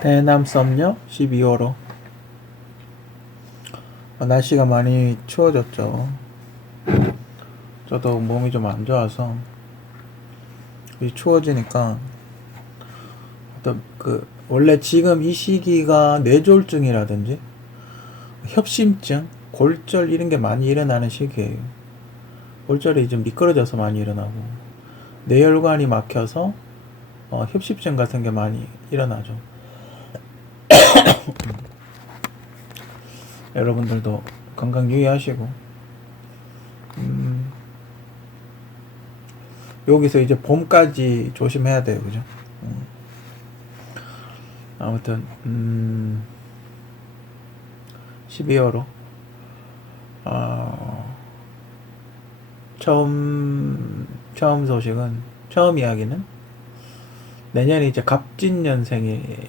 대남 썸녀 12호로. 날씨가 많이 추워졌죠. 저도 몸이 좀 안 좋아서 이 추워지니까 어떤 원래 지금 이 시기가 뇌졸중이라든지 협심증, 골절 이런 게 많이 일어나는 시기예요. 골절이 좀 미끄러져서 많이 일어나고 뇌혈관이 막혀서 협심증 같은 게 많이 일어나죠. 여러분들도 건강 유의하시고 여기서 이제 봄까지 조심해야 돼요, 그죠? 아무튼 12월호 처음 소식은, 처음 이야기는 내년에 이제 갑진년생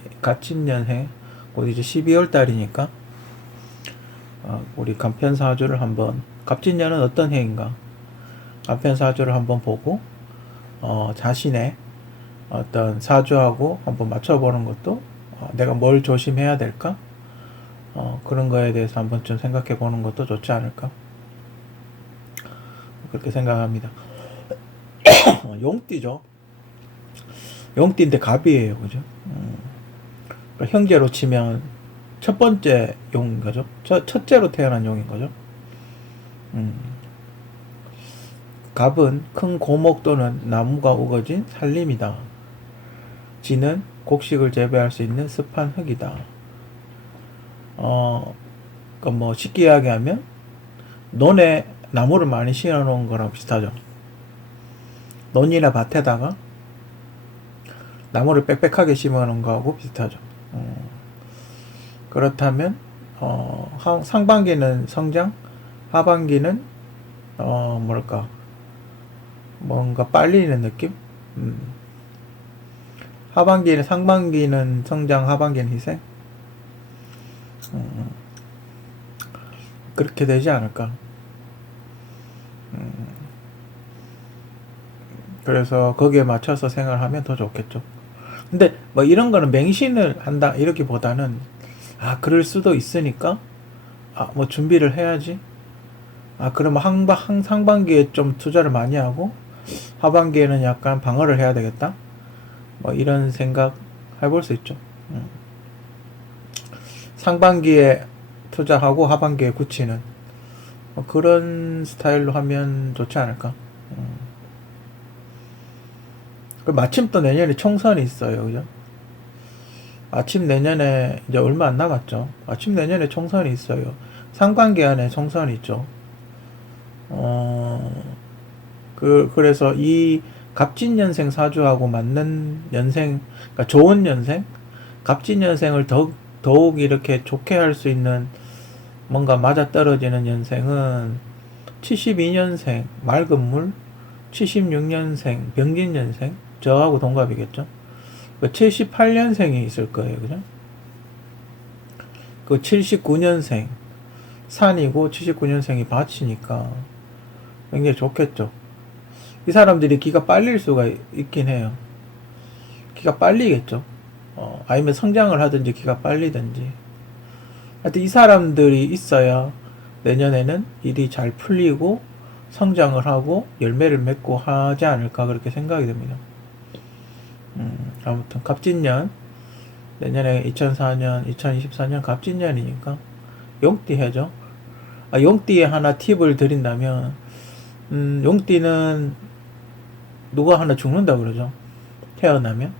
곧 이제 12월 달이니까 우리 간편사주를 한번, 갑진년은 어떤 해인가, 간편사주를 한번 보고 자신의 어떤 사주하고 한번 맞춰보는 것도, 내가 뭘 조심해야 될까, 그런 거에 대해서 한번 좀 생각해 보는 것도 좋지 않을까, 그렇게 생각합니다. 용띠죠. 용띠인데 갑이에요, 그죠? 형제로 치면 첫 번째 용인 거죠. 첫째로 태어난 용인 거죠. 갑은 큰 고목 또는 나무가 우거진 산림이다. 지는 곡식을 재배할 수 있는 습한 흙이다. 뭐 쉽게 이야기하면 논에 나무를 많이 심어 놓은 거랑 비슷하죠. 논이나 밭에다가 나무를 빽빽하게 심어 놓은 거하고 비슷하죠. 그렇다면 상반기는 성장, 하반기는 뭐랄까, 뭔가 빨리는 느낌? 상반기는 성장, 하반기는 희생? 그렇게 되지 않을까. 그래서 거기에 맞춰서 생활하면 더 좋겠죠. 근데 뭐 이런 거는 맹신을 한다 이렇게보다는, 그럴 수도 있으니까 뭐 준비를 해야지. 그러면 상반기에 좀 투자를 많이 하고 하반기에는 약간 방어를 해야 되겠다, 뭐 이런 생각 해볼 수 있죠. 상반기에 투자하고 하반기에 굳히는, 뭐 그런 스타일로 하면 좋지 않을까. 마침 또 내년에 총선이 있어요, 그죠? 마침 내년에 이제 얼마 안 남았죠. 마침 내년에 총선이 있어요. 상반기 안에 총선이 있죠. 그래서 이 갑진년생 사주하고 맞는 연생, 그러니까 좋은 연생, 갑진년생을 더욱 이렇게 좋게 할 수 있는 뭔가 맞아떨어지는 연생은 72년생 맑은물, 76년생 병진년생, 저하고 동갑이겠죠. 78년생이 있을 거예요, 그죠? 79년생 산이고 79년생이 밭이니까 굉장히 좋겠죠. 이 사람들이 기가 빨릴 수가 있긴 해요. 기가 빨리겠죠. 아니면 성장을 하든지 기가 빨리든지. 하여튼 이 사람들이 있어야 내년에는 일이 잘 풀리고 성장을 하고 열매를 맺고 하지 않을까, 그렇게 생각이 됩니다. 아무튼 갑진년, 내년에 2004년 2024년 갑진년이니까 용띠 해죠. 용띠에 하나 팁을 드린다면, 용띠는 누가 하나 죽는다 그러죠. 태어나면.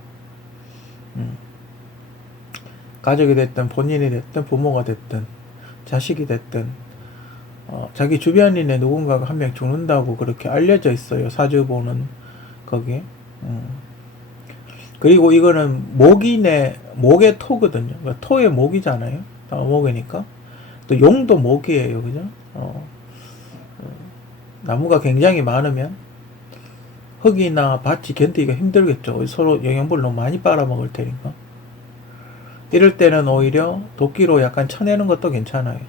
가족이 됐든 본인이 됐든 부모가 됐든 자식이 됐든 자기 주변인의 누군가가 한 명 죽는다고 그렇게 알려져 있어요, 사주 보는 거기에. 그리고 이거는 목의 토거든요. 그러니까 토의 목이잖아요. 목이니까. 또 용도 목이에요, 그죠? 나무가 굉장히 많으면 흙이나 밭이 견디기가 힘들겠죠. 서로 영양분을 너무 많이 빨아먹을 테니까. 이럴 때는 오히려 도끼로 약간 쳐내는 것도 괜찮아요.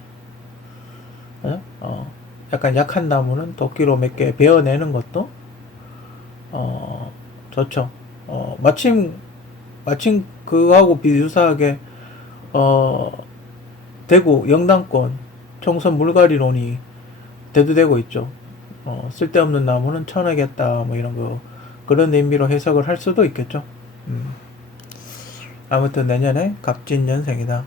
약간 약한 나무는 도끼로 몇 개 베어내는 것도 좋죠. 마침 마침 그거하고 비유사하게 대구 영당권 총선 물갈이론이 대두되고 있죠. 쓸데없는 나무는 쳐내겠다 뭐 이런 거 그런 의미로 해석을 할 수도 있겠죠. 아무튼 내년에 갑진년생이다.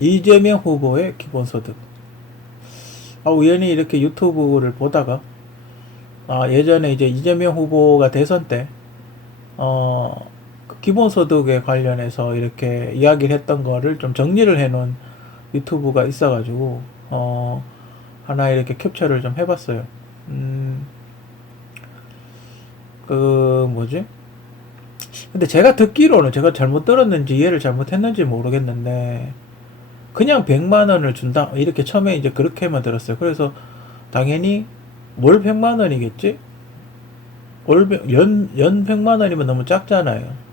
이재명 후보의 기본소득. 우연히 이렇게 유튜브를 보다가 예전에 이제 이재명 후보가 대선 때 그 기본소득에 관련해서 이렇게 이야기를 했던 거를 좀 정리를 해놓은 유튜브가 있어가지고 하나 이렇게 캡처를 좀 해봤어요. 그 뭐지? 근데 제가 듣기로는 제가 잘못 들었는지 이해를 잘못했는지 모르겠는데 그냥 100만 원을 준다 이렇게 처음에 이제 그렇게만 들었어요. 그래서 당연히 월 100만 원이겠지? 연 100만 원이면 너무 작잖아요.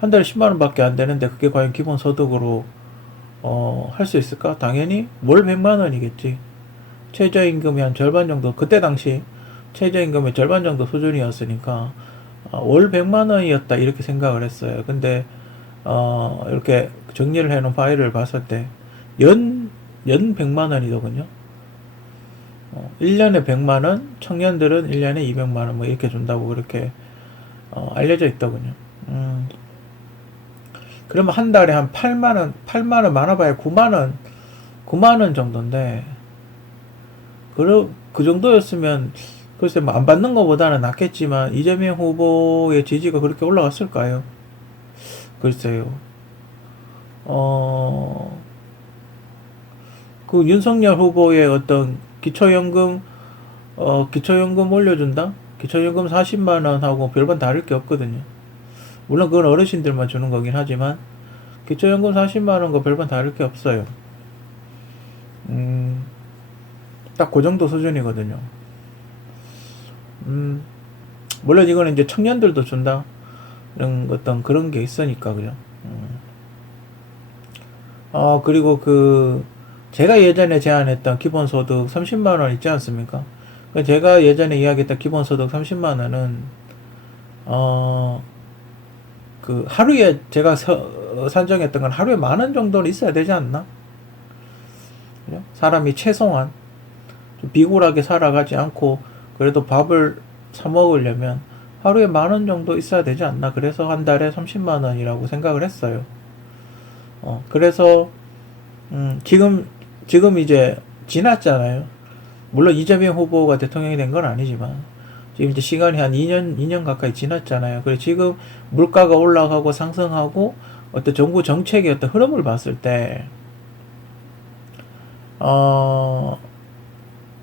한 달에 10만 원밖에 안 되는데 그게 과연 기본 소득으로 할 수 있을까? 당연히 월 100만 원이겠지. 최저임금이 한 절반 정도, 그때 당시 최저임금의 절반 정도 수준이었으니까 월 100만 원이었다 이렇게 생각을 했어요. 근데 이렇게 정리를 해놓은 파일을 봤을 때 연 100만 원이더군요. 1년에 100만 원, 청년들은 1년에 200만 원 뭐 이렇게 준다고 그렇게 알려져 있더군요. 그러면 한 달에 한 8만 원 많아봐야 9만 원 정도인데 그 정도였으면 글쎄 뭐 안 받는 것보다는 낫겠지만 이재명 후보의 지지가 그렇게 올라갔을까요? 글쎄요. 그 윤석열 후보의 어떤 기초연금 올려준다? 기초연금 40만 원하고 별반 다를 게 없거든요. 물론 그건 어르신들만 주는 거긴 하지만 기초연금 40만 원과 별반 다를 게 없어요. 딱 그 정도 수준이거든요. 물론 이거는 이제 청년들도 준다. 이런 어떤 그런 게 있으니까, 그죠? 그리고 제가 예전에 제안했던 기본소득 30만원 있지 않습니까? 제가 예전에 이야기했던 기본소득 30만원은, 하루에 제가 산정했던 건 하루에 10,000원 정도는 있어야 되지 않나? 그죠? 사람이 최소한 좀 비굴하게 살아가지 않고 그래도 밥을 사 먹으려면 하루에 10,000원 정도 있어야 되지 않나? 그래서 한 달에 30만원이라고 생각을 했어요. 그래서 지금 이제 지났잖아요. 물론 이재명 후보가 대통령이 된 건 아니지만 지금 이제 시간이 한 2년 가까이 지났잖아요. 그래서 지금 물가가 올라가고 상승하고 어떤 정부 정책의 어떤 흐름을 봤을 때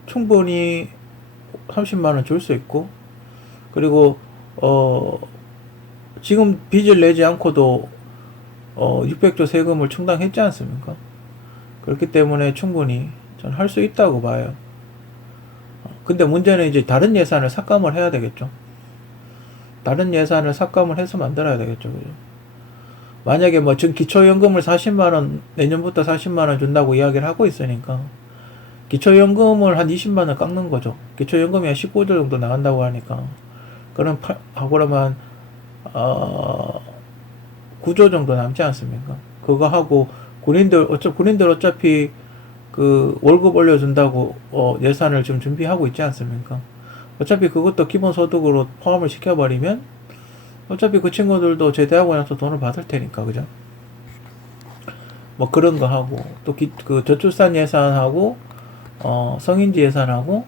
충분히 30만원 줄 수 있고, 그리고 지금 빚을 내지 않고도 600조 세금을 충당했지 않습니까? 그렇기 때문에 충분히 전 할 수 있다고 봐요. 근데 문제는 이제 다른 예산을 삭감을 해야 되겠죠. 다른 예산을 삭감을 해서 만들어야 되겠죠. 그죠? 만약에 뭐 지금 기초연금을 40만원, 내년부터 40만원 준다고 이야기를 하고 있으니까 기초연금을 한 20만원 깎는 거죠. 기초연금이 한 19조 정도 나간다고 하니까 그러면 9조 정도 남지 않습니까? 그거 하고 군인들 어차피 그 월급 올려준다고 예산을 지금 준비하고 있지 않습니까? 어차피 그것도 기본소득으로 포함을 시켜버리면 어차피 그 친구들도 제대하고 나서 돈을 받을 테니까, 그죠? 뭐 그런 거 하고 또 그 저출산 예산하고 성인지 예산하고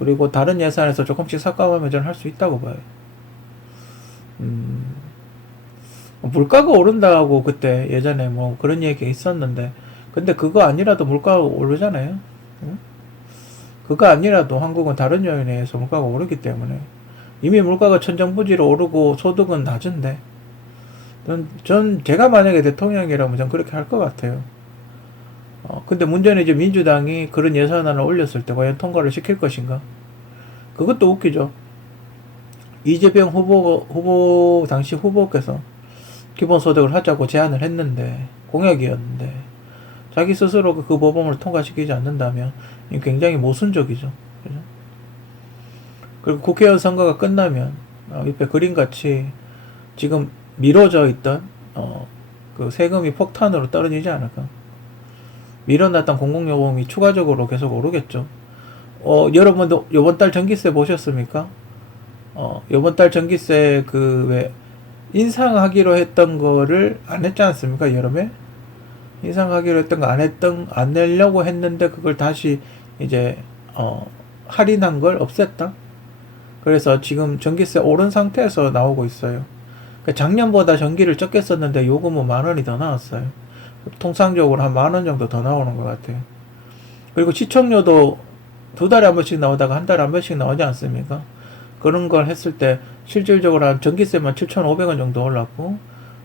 그리고 다른 예산에서 조금씩 삭감하면 저는 할 수 있다고 봐요. 물가가 오른다고 그때 예전에 뭐 그런 얘기가 있었는데 근데 그거 아니라도 물가가 오르잖아요. 응? 그거 아니라도 한국은 다른 요인에 의해서 물가가 오르기 때문에 이미 물가가 천정부지로 오르고 소득은 낮은데 제가 만약에 대통령이라면 전 그렇게 할 것 같아요. 근데 문제는 이제 민주당이 그런 예산안을 올렸을 때 과연 통과를 시킬 것인가? 그것도 웃기죠. 이재명 후보 당시 후보께서 기본소득을 하자고 제안을 했는데 공약이었는데 자기 스스로 그 법안을 통과시키지 않는다면 굉장히 모순적이죠. 그죠? 그리고 국회의원 선거가 끝나면 옆에 그림같이 지금 미뤄져 있던 그 세금이 폭탄으로 떨어지지 않을까. 밀어놨던 공공요금이 추가적으로 계속 오르겠죠. 여러분도 요번 달 전기세 보셨습니까? 요번 달 전기세 그 왜 인상하기로 했던 거를 안 했지 않습니까? 여름에 인상하기로 했던 거 안 내려고 했는데 그걸 다시 이제 할인한 걸 없앴다. 그래서 지금 전기세 오른 상태에서 나오고 있어요. 그러니까 작년보다 전기를 적게 썼는데 요금은 10,000원이 더 나왔어요. 통상적으로 한 10,000원 정도 더 나오는 것 같아요. 그리고 시청료도 2달에 한 번씩 나오다가 한 달에 한 번씩 나오지 않습니까? 그런 걸 했을 때 실질적으로 한 전기세만 7,500원 정도 올랐고,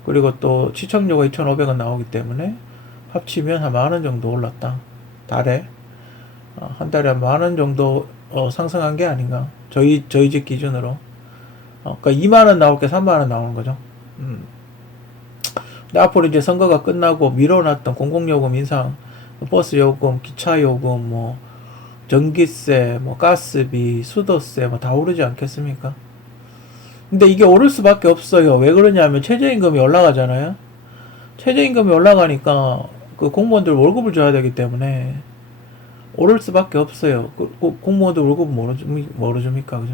그리고 또 시청료가 2,500원 나오기 때문에 합치면 한 10,000원 정도 올랐다. 달에. 한 달에 한 10,000원 정도 상승한 게 아닌가. 저희 집 기준으로. 그러니까 20,000원 나올 게 30,000원 나오는 거죠. 근데 앞으로 이제 선거가 끝나고 미뤄놨던 공공요금 인상, 버스 요금, 기차 요금, 뭐 전기세, 뭐 가스비, 수도세 뭐 다 오르지 않겠습니까? 근데 이게 오를 수밖에 없어요. 왜 그러냐면 최저임금이 올라가잖아요. 최저임금이 올라가니까 그 공무원들 월급을 줘야 되기 때문에 오를 수밖에 없어요. 공무원들 월급은 뭐로 줍니까, 그죠?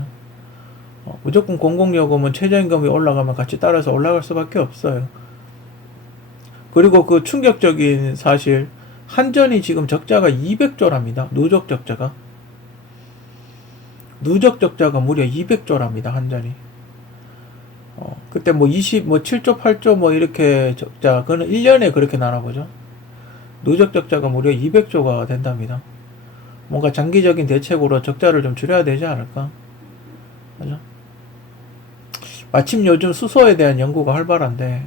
무조건 공공요금은 최저임금이 올라가면 같이 따라서 올라갈 수밖에 없어요. 그리고 그 충격적인 사실, 한전이 지금 적자가 200조랍니다. 누적 적자가. 누적 적자가 무려 200조랍니다, 한전이. 그때 뭐 7조, 8조 뭐 이렇게 적자, 그거는 1년에 그렇게 나눠보죠. 누적 적자가 무려 200조가 된답니다. 뭔가 장기적인 대책으로 적자를 좀 줄여야 되지 않을까? 그죠? 마침 요즘 수소에 대한 연구가 활발한데,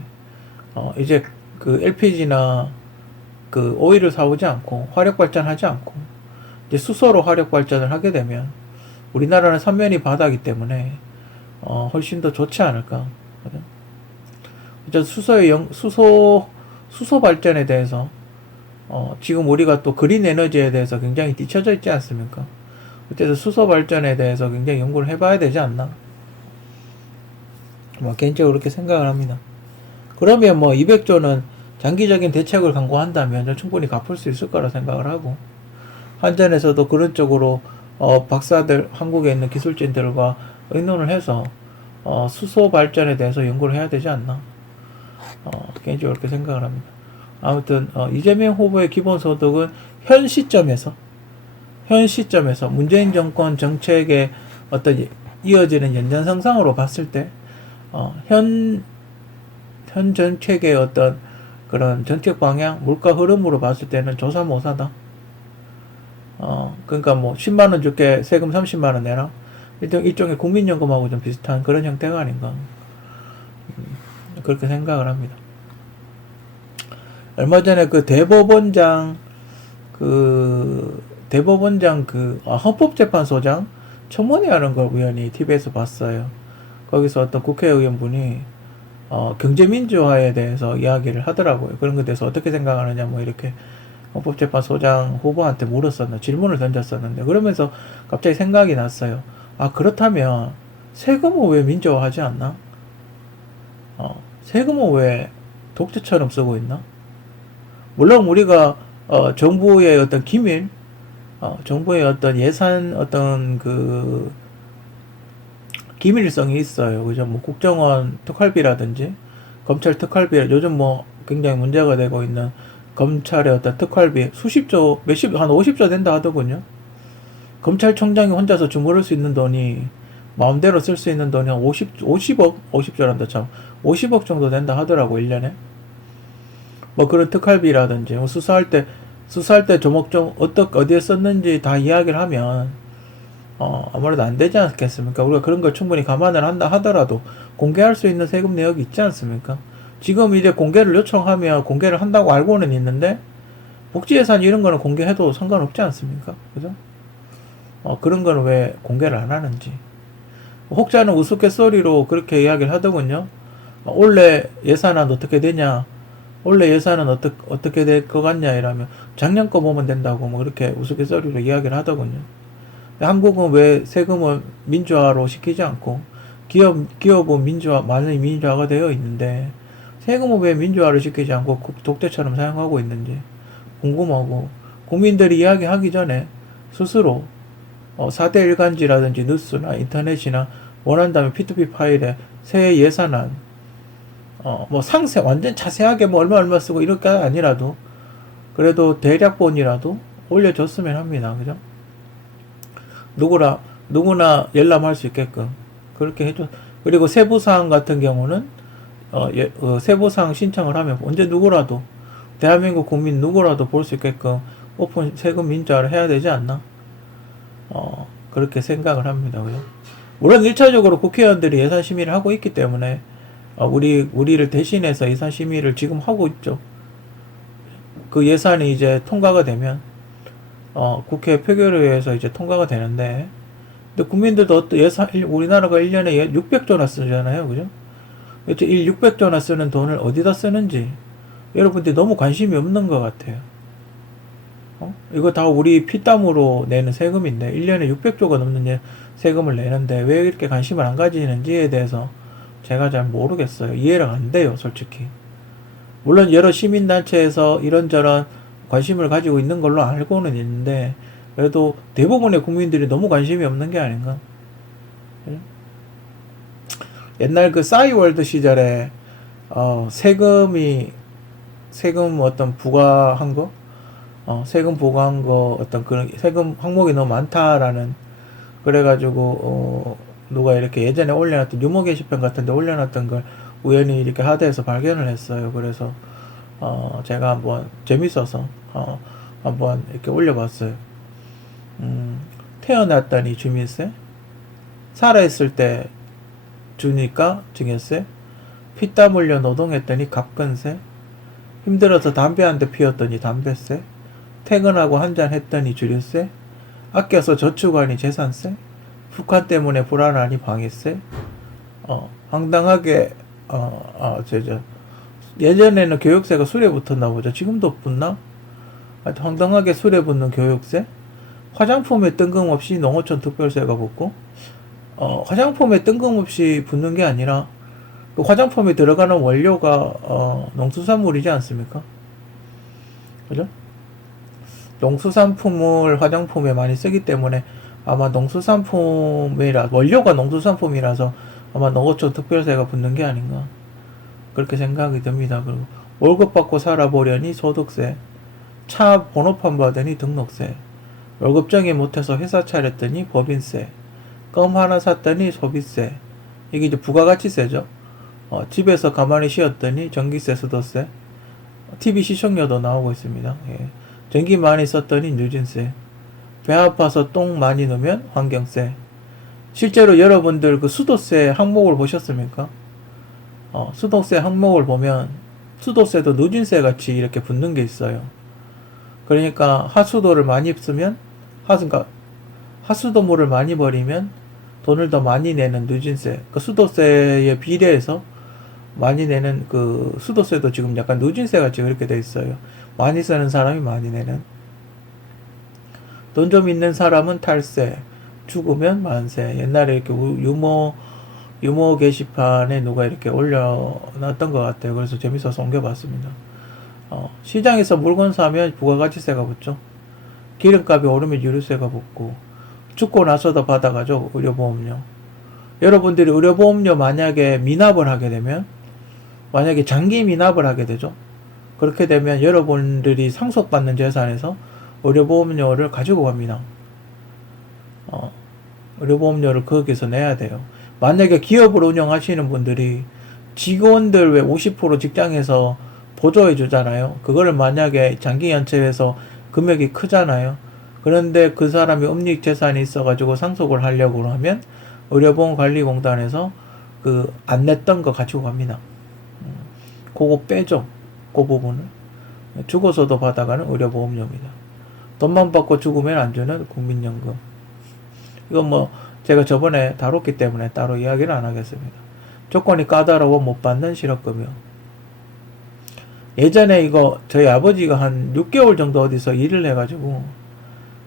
이제 그 LPG나 그 오일을 사오지 않고 화력 발전하지 않고 이제 수소로 화력 발전을 하게 되면 우리나라는 선면이 바다기 때문에 훨씬 더 좋지 않을까. 그죠? 수소 발전에 대해서 지금 우리가 또 그린 에너지에 대해서 굉장히 뒤처져 있지 않습니까? 그때도 수소 발전에 대해서 굉장히 연구를 해봐야 되지 않나. 뭐 개인적으로 그렇게 생각을 합니다. 그러면 뭐 200조는 장기적인 대책을 강구한다면 충분히 갚을 수 있을 거라 생각을 하고, 한전에서도 그런 쪽으로 박사들, 한국에 있는 기술진들과 의논을 해서 수소 발전에 대해서 연구를 해야 되지 않나. 개인적으로 그렇게 생각을 합니다. 아무튼 이재명 후보의 기본소득은 현 시점에서 문재인 정권 정책의 어떤 이어지는 연장선상으로 봤을 때 현 정책의 어떤 그런 정책 방향, 물가 흐름으로 봤을 때는 조사모사다. 그러니까 뭐 10만원 줄게 세금 30만원 내라. 일종의 국민연금하고 좀 비슷한 그런 형태가 아닌가. 그렇게 생각을 합니다. 얼마 전에 그 대법원장 헌법재판소장 청문회 하는 걸 우연히 TV에서 봤어요. 거기서 어떤 국회의원분이 경제민주화에 대해서 이야기를 하더라고요. 그런 것에 대해서 어떻게 생각하느냐, 뭐 이렇게 헌법재판소장 후보한테 질문을 던졌었는데, 그러면서 갑자기 생각이 났어요. 그렇다면 세금은 왜 민주화하지 않나? 세금은 왜 독재처럼 쓰고 있나? 물론 우리가 정부의 어떤 기밀, 정부의 어떤 예산 그 기밀성이 있어요. 그죠? 뭐 국정원 특활비라든지 검찰 특활비, 요즘 뭐 굉장히 문제가 되고 있는 검찰의 어떤 특활비 수십조, 한 50조 된다 하더군요. 검찰총장이 혼자서 주무를 수 있는 돈이, 마음대로 쓸 수 있는 돈이 한 50조란다 참. 50억 정도 된다 하더라고, 1년에. 뭐 그런 특활비라든지, 뭐 수사할 때 조목조목 어디에 썼는지 다 이야기를 하면 아무래도 안 되지 않겠습니까? 우리가 그런 걸 충분히 감안을 한다 하더라도 공개할 수 있는 세금 내역이 있지 않습니까? 지금 이제 공개를 요청하면 공개를 한다고 알고는 있는데, 복지예산 이런 거는 공개해도 상관없지 않습니까? 그죠? 그런 거는 왜 공개를 안 하는지. 혹자는 우스갯소리로 그렇게 이야기를 하더군요. 올해 예산안 어떻게 되냐? 올해 예산은 어떻게 될 것 같냐? 이러면 작년 거 보면 된다고 뭐 그렇게 우스갯소리로 이야기를 하더군요. 한국은 왜 세금을 민주화로 시키지 않고 기업은 많이 민주화가 되어 있는데 세금을 왜 민주화를 시키지 않고 독재처럼 사용하고 있는지 궁금하고 국민들이 이야기하기 전에 스스로 4대 일간지라든지 뉴스나 인터넷이나 원한다면 P2P 파일에 새 예산안 뭐 상세 완전 자세하게 뭐 얼마 쓰고 이렇게 아니라도 그래도 대략본이라도 올려줬으면 합니다. 그죠? 누구나 열람할 수 있게끔 그렇게 해줘. 그리고 세부사항 같은 경우는 세부사항 신청을 하면 언제 누구라도 대한민국 국민 누구라도 볼 수 있게끔 오픈 세금 민주화를 해야 되지 않나? 그렇게 생각을 합니다. 그죠? 물론 1차적으로 국회의원들이 예산 심의를 하고 있기 때문에 우리를 대신해서 예산 심의를 지금 하고 있죠. 그 예산이 이제 통과가 되면 국회 표결에 의해서 이제 통과가 되는데 근데 국민들도 우리나라가 1년에 600조나 쓰잖아요. 그죠? 600조나 쓰는 돈을 어디다 쓰는지 여러분들이 너무 관심이 없는 것 같아요. 이거 다 우리 피땀으로 내는 세금인데 1년에 600조가 넘는 세금을 내는데 왜 이렇게 관심을 안 가지는지에 대해서 제가 잘 모르겠어요. 이해가 안 돼요, 솔직히. 물론 여러 시민단체에서 이런저런 관심을 가지고 있는 걸로 알고는 있는데 그래도 대부분의 국민들이 너무 관심이 없는 게 아닌가. 옛날 그 싸이월드 시절에 세금 어떤 부과한 거 세금 부과한 거 어떤 그런 세금 항목이 너무 많다라는 그래가지고 누가 이렇게 예전에 올려놨던 유머 게시판 같은데 올려놨던 걸 우연히 이렇게 하드에서 발견을 했어요. 그래서 제가 한번 재밌어서 한번 이렇게 올려봤어요. 태어났더니 주민세, 살아있을 때 주니까 증여세, 피땀 흘려 노동했더니 갑근세, 힘들어서 담배 한 대 피웠더니 담배세, 퇴근하고 한잔 했더니 주류세, 아껴서 저축하니 재산세, 북한 때문에 불안하니 방위세, 황당하게 예전에는 교육세가 술에 붙었나 보죠. 지금도 붙나? 황당하게 술에 붙는 교육세, 화장품에 뜬금없이 농어촌 특별세가 붙고, 화장품에 뜬금없이 붙는 게 아니라 그 화장품에 들어가는 원료가 농수산물이지 않습니까? 그죠? 농수산품을 화장품에 많이 쓰기 때문에 아마 원료가 농수산품이라서 아마 농어촌 특별세가 붙는 게 아닌가 그렇게 생각이 듭니다. 그리고 월급 받고 살아보려니 소득세, 차 번호판 받으니 등록세, 월급 정리 못해서 회사 차렸더니 법인세, 껌 하나 샀더니 소비세, 이게 이제 부가가치세죠. 집에서 가만히 쉬었더니 전기세, 수도세, TV 시청료도 나오고 있습니다. 예. 전기 많이 썼더니 누진세, 배 아파서 똥 많이 넣으면 환경세. 실제로 여러분들 그 수도세 항목을 보셨습니까? 수도세 항목을 보면 수도세도 누진세 같이 이렇게 붙는 게 있어요. 그러니까 하수도를 많이 쓰면 그러니까 하수도물을 많이 버리면 돈을 더 많이 내는 누진세. 그 수도세에 비례해서 많이 내는 그 수도세도 지금 약간 누진세 같이 그렇게 돼 있어요. 많이 쓰는 사람이 많이 내는. 돈 좀 있는 사람은 탈세, 죽으면 만세. 옛날에 이렇게 유머 게시판에 누가 이렇게 올려놨던 것 같아요. 그래서 재밌어서 옮겨봤습니다. 시장에서 물건 사면 부가가치세가 붙죠. 기름값이 오르면 유류세가 붙고, 죽고 나서도 받아가죠. 의료보험료. 여러분들이 의료보험료 만약에 미납을 하게 되면, 만약에 장기 미납을 하게 되죠. 그렇게 되면 여러분들이 상속받는 재산에서 의료보험료를 가지고 갑니다. 의료보험료를 거기서 내야 돼요. 만약에 기업을 운영하시는 분들이 직원들 왜 50% 직장에서 보조해 주잖아요. 그거를 만약에 장기 연체해서 금액이 크잖아요. 그런데 그 사람이 음닉 재산이 있어가지고 상속을 하려고 하면 의료보험관리공단에서 그 안 냈던 거 가지고 갑니다. 그거 빼죠. 그 부분을. 죽어서도 받아가는 의료보험료입니다. 돈만 받고 죽으면 안 주는 국민연금. 이건 뭐 제가 저번에 다뤘기 때문에 따로 이야기를 안 하겠습니다. 조건이 까다로워 못 받는 실업급여. 예전에 이거 저희 아버지가 한 6개월 정도 어디서 일을 해가지고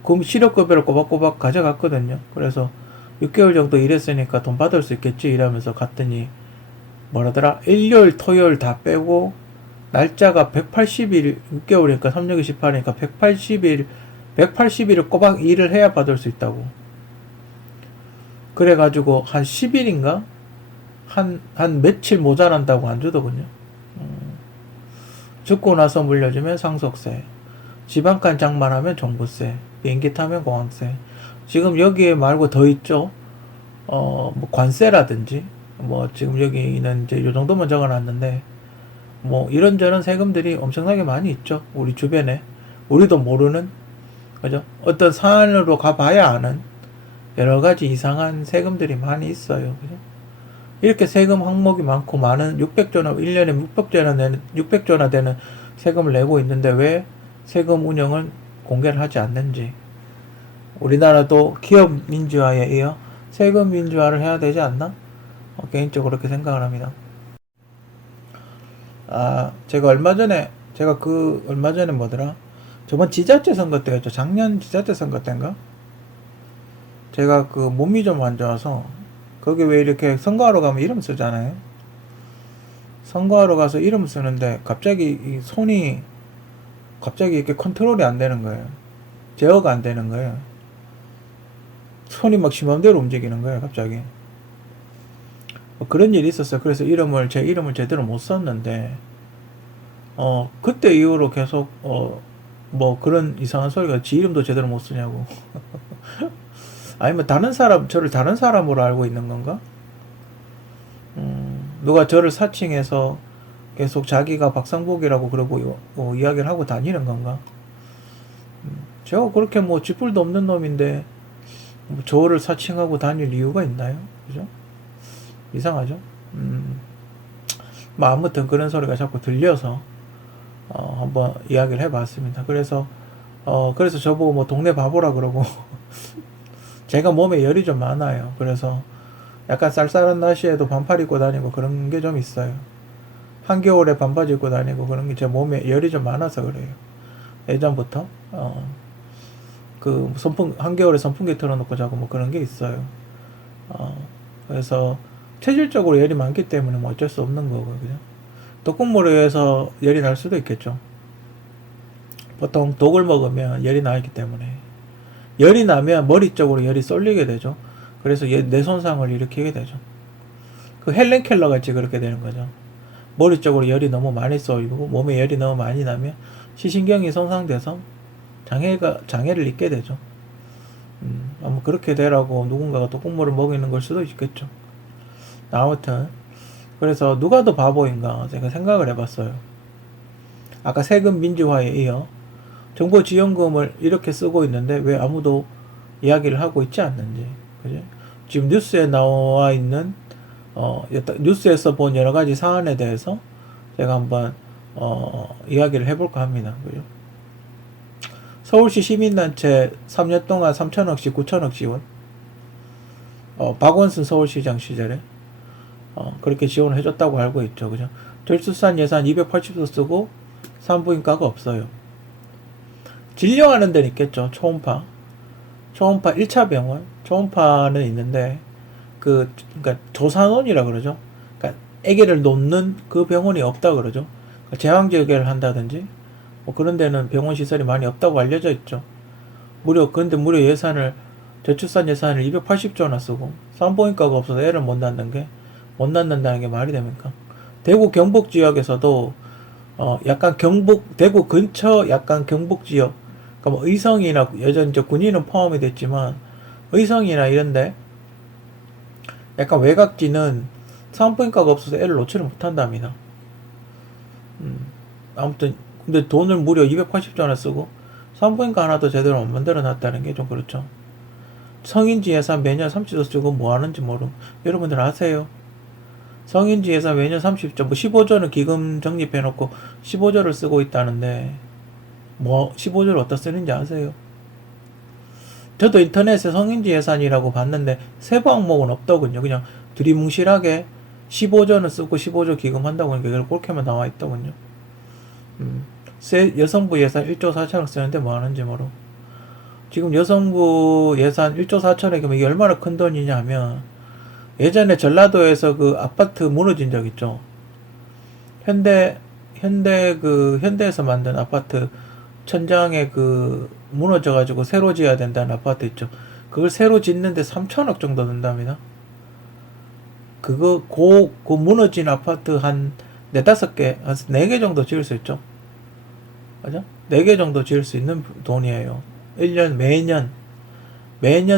그 실업급여를 꼬박꼬박 가져갔거든요. 그래서 6개월 정도 일했으니까 돈 받을 수 있겠지 이러면서 갔더니 뭐라더라, 일요일 토요일 다 빼고 날짜가 180일, 6개월이니까 3 6이 18이니까 180일 꼬박 일을 해야 받을 수 있다고. 그래가지고 한 10일인가 한 며칠 모자란다고 안 주더군요. 죽고 나서 물려주면 상속세, 지방간 장만하면 종부세, 비행기 타면 공항세. 지금 여기에 말고 더 있죠. 뭐 관세라든지, 뭐 지금 여기는 이제 요 정도만 적어놨는데, 뭐 이런저런 세금들이 엄청나게 많이 있죠. 우리 주변에. 우리도 모르는, 그죠? 어떤 사안으로 가봐야 아는 여러 가지 이상한 세금들이 많이 있어요. 그죠? 이렇게 세금 항목이 많고 많은 600조나, 1년에 600조나 되는 세금을 내고 있는데 왜 세금 운영을 공개를 하지 않는지. 우리나라도 기업 민주화에 이어 세금 민주화를 해야 되지 않나? 개인적으로 그렇게 생각을 합니다. 제가 얼마 전에 뭐더라? 저번 지자체 선거 때였죠. 작년 지자체 선거 때인가? 제가 그 몸이 좀 안 좋아서, 거기 왜 이렇게 선거하러 가면 이름 쓰잖아요. 선거하러 가서 이름 쓰는데 갑자기 이 손이 갑자기 이렇게 컨트롤이 안 되는 거예요. 제어가 안 되는 거예요. 손이 막 심한대로 움직이는 거예요, 갑자기. 그런 일이 있었어요. 그래서 제 이름을 제대로 못 썼는데, 그때 이후로 계속, 뭐 그런 이상한 소리가, 지 이름도 제대로 못 쓰냐고. 아니면 저를 다른 사람으로 알고 있는 건가? 누가 저를 사칭해서 계속 자기가 박상복이라고 그러고 이야기를 하고 다니는 건가? 제가 그렇게 뭐 쥐뿔도 없는 놈인데 뭐 저를 사칭하고 다닐 이유가 있나요? 그죠? 이상하죠? 뭐 아무튼 그런 소리가 자꾸 들려서 한번 이야기를 해봤습니다. 그래서 저보고 뭐 동네 바보라 그러고 제가 몸에 열이 좀 많아요. 그래서 약간 쌀쌀한 날씨에도 반팔 입고 다니고 그런 게 좀 있어요. 한겨울에 반바지 입고 다니고 그런 게 제 몸에 열이 좀 많아서 그래요. 예전부터 그 한겨울에 선풍기 틀어놓고 자고 뭐 그런 게 있어요. 그래서 체질적으로 열이 많기 때문에 뭐 어쩔 수 없는 거고, 그죠? 독극물에 의해서 열이 날 수도 있겠죠. 보통 독을 먹으면 열이 나기 때문에. 열이 나면 머리 쪽으로 열이 쏠리게 되죠. 그래서 뇌손상을 일으키게 되죠. 그 헬렌 켈러 같이 그렇게 되는 거죠. 머리 쪽으로 열이 너무 많이 쏠리고 몸에 열이 너무 많이 나면 시신경이 손상돼서 장애를 입게 되죠. 아마 그렇게 되라고 누군가가 독극물을 먹이는 걸 수도 있겠죠. 아무튼 그래서 누가 더 바보인가 제가 생각을 해봤어요. 아까 세금 민주화에 이어 정보지원금을 이렇게 쓰고 있는데 왜 아무도 이야기를 하고 있지 않는지. 그죠? 지금 뉴스에 나와 있는 뉴스에서 본 여러 가지 사안에 대해서 제가 한번 이야기를 해볼까 합니다. 그죠? 서울시 시민단체 3년 동안 3천억씩 9천억 지원. 박원순 서울시장 시절에 그렇게 지원을 해줬다고 알고 있죠. 그죠? 저출산 예산 280도 쓰고 산부인과가 없어요. 진료하는 데는 있겠죠. 초음파 1차 병원, 초음파는 있는데, 그러니까 조산원이라 그러죠. 그러니까 아기를 놓는 그 병원이 없다 그러죠. 그러니까 제왕절개를 한다든지, 뭐 그런 데는 병원 시설이 많이 없다고 알려져 있죠. 그런데 무려 저출산 예산을 280조나 쓰고, 산부인과가 없어서 애를 못 낳는다는 게 말이 됩니까? 대구 경북 지역에서도, 약간 대구 근처 약간 경북 지역, 그러니까 뭐 의성이나 여전 이제 군인은 포함이 됐지만 의성이나 이런데 약간 외곽지는 산부인과가 없어서 애를 놓지를 못한답니다. 아무튼 근데 돈을 무려 280조나 쓰고 산부인과 하나도 제대로 못 만들어 놨다는 게 좀 그렇죠. 성인지 예산 매년 30조 쓰고 뭐 하는지 여러분들 아세요? 성인지 예산 매년 30조, 뭐 15조는 기금 적립해 놓고 15조를 쓰고 있다는데, 뭐 15조를 어디다 쓰는지 아세요? 저도 인터넷에 성인지 예산이라고 봤는데 세부 항목은 없더군요. 그냥 두리뭉실하게 15조는 쓰고 15조 기금한다고 하니까 그렇게만 나와 여성부 예산 1조 4천억 쓰는데 뭐 하는지 모르고. 지금 여성부 예산 1조 4천억이면 이게 얼마나 큰 돈이냐 하면, 예전에 전라도에서 그 아파트 무너진 적 있죠. 현대에서 만든 아파트 천장에 그 무너져가지고 새로 지어야 된다는 아파트 있죠. 그걸 새로 짓는데 3천억 정도 든답니다. 그 무너진 아파트 한 네다섯 개, 한 네 개 정도 지을 수 있죠. 맞아? 네 개 정도 지을 수 있는 돈이에요. 1년, 매년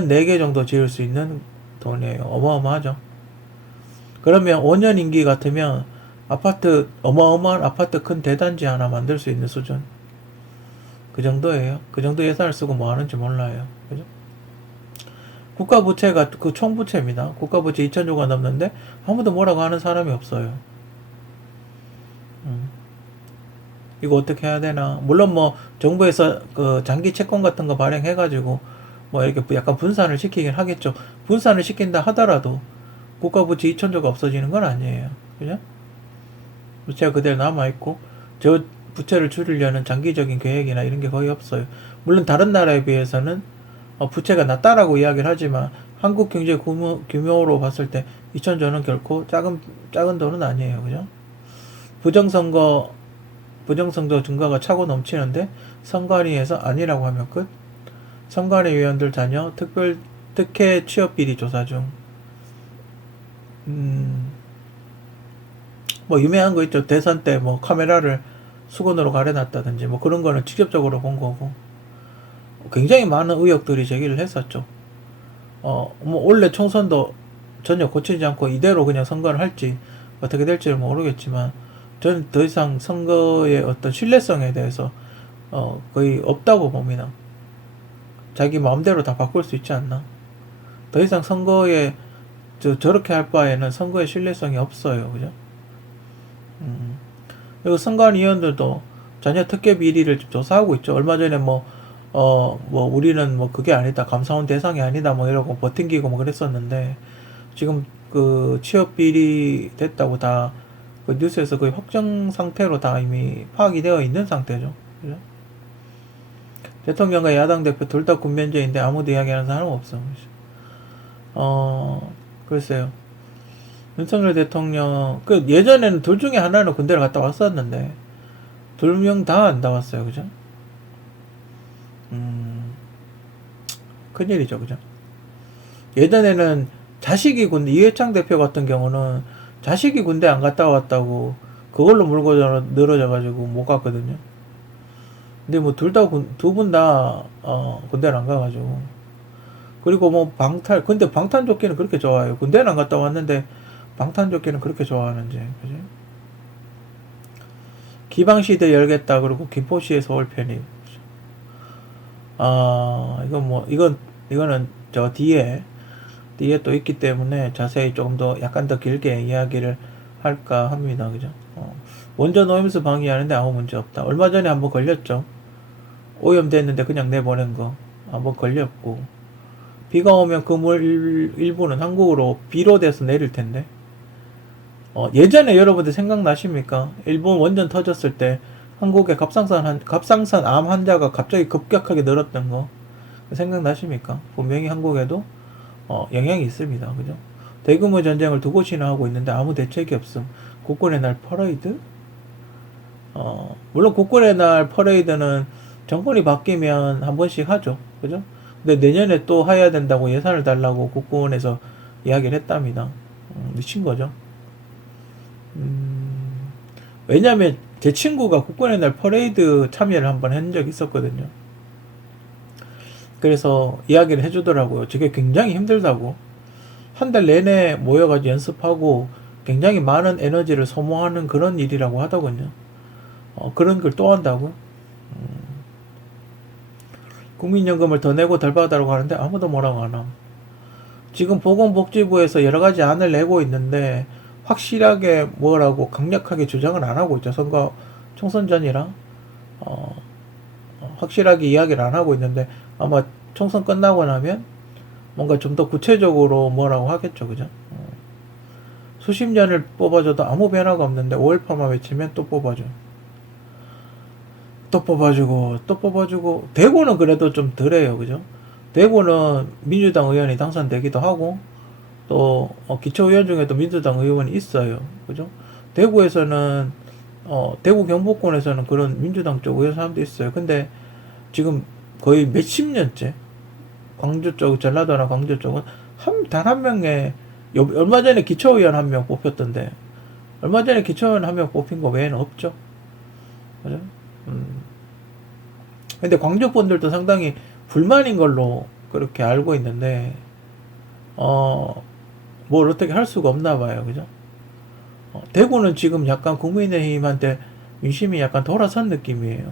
4개 정도 지을 수 있는 돈이에요. 어마어마하죠. 그러면 5년 임기 같으면 어마어마한 아파트 큰 대단지 하나 만들 수 있는 수준. 그 정도예요. 그 정도 예산을 쓰고 뭐 하는지 몰라요. 그죠? 국가 부채가 그 총부채입니다. 국가 부채 2천조가 넘는데 아무도 뭐라고 하는 사람이 없어요. 이거 어떻게 해야 되나? 물론 뭐 정부에서 그 장기 채권 같은 거 발행해가지고 뭐 이렇게 약간 분산을 시키긴 하겠죠. 분산을 시킨다 하더라도 국가 부채 2천조가 없어지는 건 아니에요. 그죠? 부채가 그대로 남아있고, 저 부채를 줄이려는 장기적인 계획이나 이런 게 거의 없어요. 물론 다른 나라에 비해서는 부채가 낮다라고 이야기를 하지만 한국 경제 규모로 봤을 때 2천조는 결코 작은 돈은 아니에요. 그죠? 부정선거 증거가 차고 넘치는데 선관위에서 아니라고 하면 끝. 선관위 위원들 자녀 특혜 취업 비리 조사 중. 뭐 유명한 거 있죠. 대선 때 뭐 카메라를 수건으로 가려놨다든지 뭐 그런 거는 직접적으로 본 거고. 굉장히 많은 의혹들이 제기를 했었죠. 뭐 원래 총선도 전혀 고치지 않고 이대로 그냥 선거를 할지 어떻게 될지는 모르겠지만, 저는 더 이상 선거의 어떤 신뢰성에 대해서 거의 없다고 봅니다. 자기 마음대로 다 바꿀 수 있지 않나. 더 이상 선거에 저렇게 할 바에는 선거의 신뢰성이 없어요. 그죠? 그리고 선관위원들도 자녀 특혜 비리를 조사하고 있죠. 얼마 전에 우리는 뭐 그게 아니다, 감사원 대상이 아니다, 뭐 이러고 버팅기고 뭐 그랬었는데, 지금 그 취업 비리 됐다고 다 그 뉴스에서 거의 확정 상태로 다 이미 파악이 되어 있는 상태죠. 그죠? 대통령과 야당 대표 둘 다 군면제인데 아무도 이야기하는 사람은 없어. 글쎄요. 윤석열 대통령, 예전에는 둘 중에 하나는 군대를 갔다 왔었는데, 둘 명 다 안 나왔어요. 그죠? 큰일이죠. 그죠? 예전에는 이회창 대표 같은 경우는 자식이 군대 안 갔다 왔다고 그걸로 물고 늘어져가지고 못 갔거든요. 근데 뭐 두 분 다 군대를 안 가가지고. 그리고 뭐 근데 방탄조끼는 그렇게 좋아해요. 군대는 안 갔다 왔는데 방탄조끼는 그렇게 좋아하는지. 그지? 기방시대 열겠다. 그리고 김포시에 서울 편입. 이거는 저 뒤에 또 있기 때문에 자세히 조금 더 약간 더 길게 이야기를 할까 합니다. 그죠? 원전 오염수 방류하는데 아무 문제 없다. 얼마 전에 한번 걸렸죠. 오염됐는데 그냥 내보낸 거 한번 걸렸고, 비가 오면 그 물 일부는 한국으로 비로 돼서 내릴 텐데, 예전에 여러분들 생각나십니까? 일본 원전 터졌을 때 한국에 갑상선 암 환자가 갑자기 급격하게 늘었던 거 생각나십니까? 분명히 한국에도 영향이 있습니다. 그죠? 대규모 전쟁을 두 곳이나 하고 있는데 아무 대책이 없음. 국군의 날 퍼레이드? 물론 국군의 날 퍼레이드는 정권이 바뀌면 한 번씩 하죠. 그죠? 근데 내년에 또 해야 된다고 예산을 달라고 국군에서 이야기를 했답니다. 미친 거죠. 왜냐면 제 친구가 국군의 날 퍼레이드 참여를 한번 한 적이 있었거든요. 그래서 이야기를 해주더라고요. 저게 굉장히 힘들다고. 한 달 내내 모여가지고 연습하고 굉장히 많은 에너지를 소모하는 그런 일이라고 하더군요. 그런 걸 또 한다고? 국민연금을 더 내고 덜 받으라고 하는데 아무도 뭐라고 안 함. 지금 보건복지부에서 여러 가지 안을 내고 있는데 확실하게 뭐라고 강력하게 주장을 안 하고 있죠. 총선 전이라 확실하게 이야기를 안 하고 있는데, 아마 총선 끝나고 나면 뭔가 좀 더 구체적으로 뭐라고 하겠죠. 그죠? 수십 년을 뽑아줘도 아무 변화가 없는데 5.18만 외치면 또 뽑아줘. 또 뽑아주고 또 뽑아주고. 대구는 그래도 좀 덜해요, 그죠? 대구는 민주당 의원이 당선되기도 하고 또 기초의원 중에도 민주당 의원이 있어요, 그죠? 대구에서는 대구 경북권에서는 그런 민주당 쪽 의원 사람도 있어요. 근데 지금 거의 몇십 년째 광주 쪽, 전라도나 광주 쪽은 단 한 명의 얼마 전에 기초의원 한 명 뽑혔던데, 얼마 전에 기초의원 한 명 뽑힌 거 외에는 없죠, 그죠? 근데 광주 분들도 상당히 불만인 걸로 그렇게 알고 있는데, 뭘 어떻게 할 수가 없나 봐요, 그죠? 대구는 지금 약간 국민의힘한테 민심이 약간 돌아선 느낌이에요.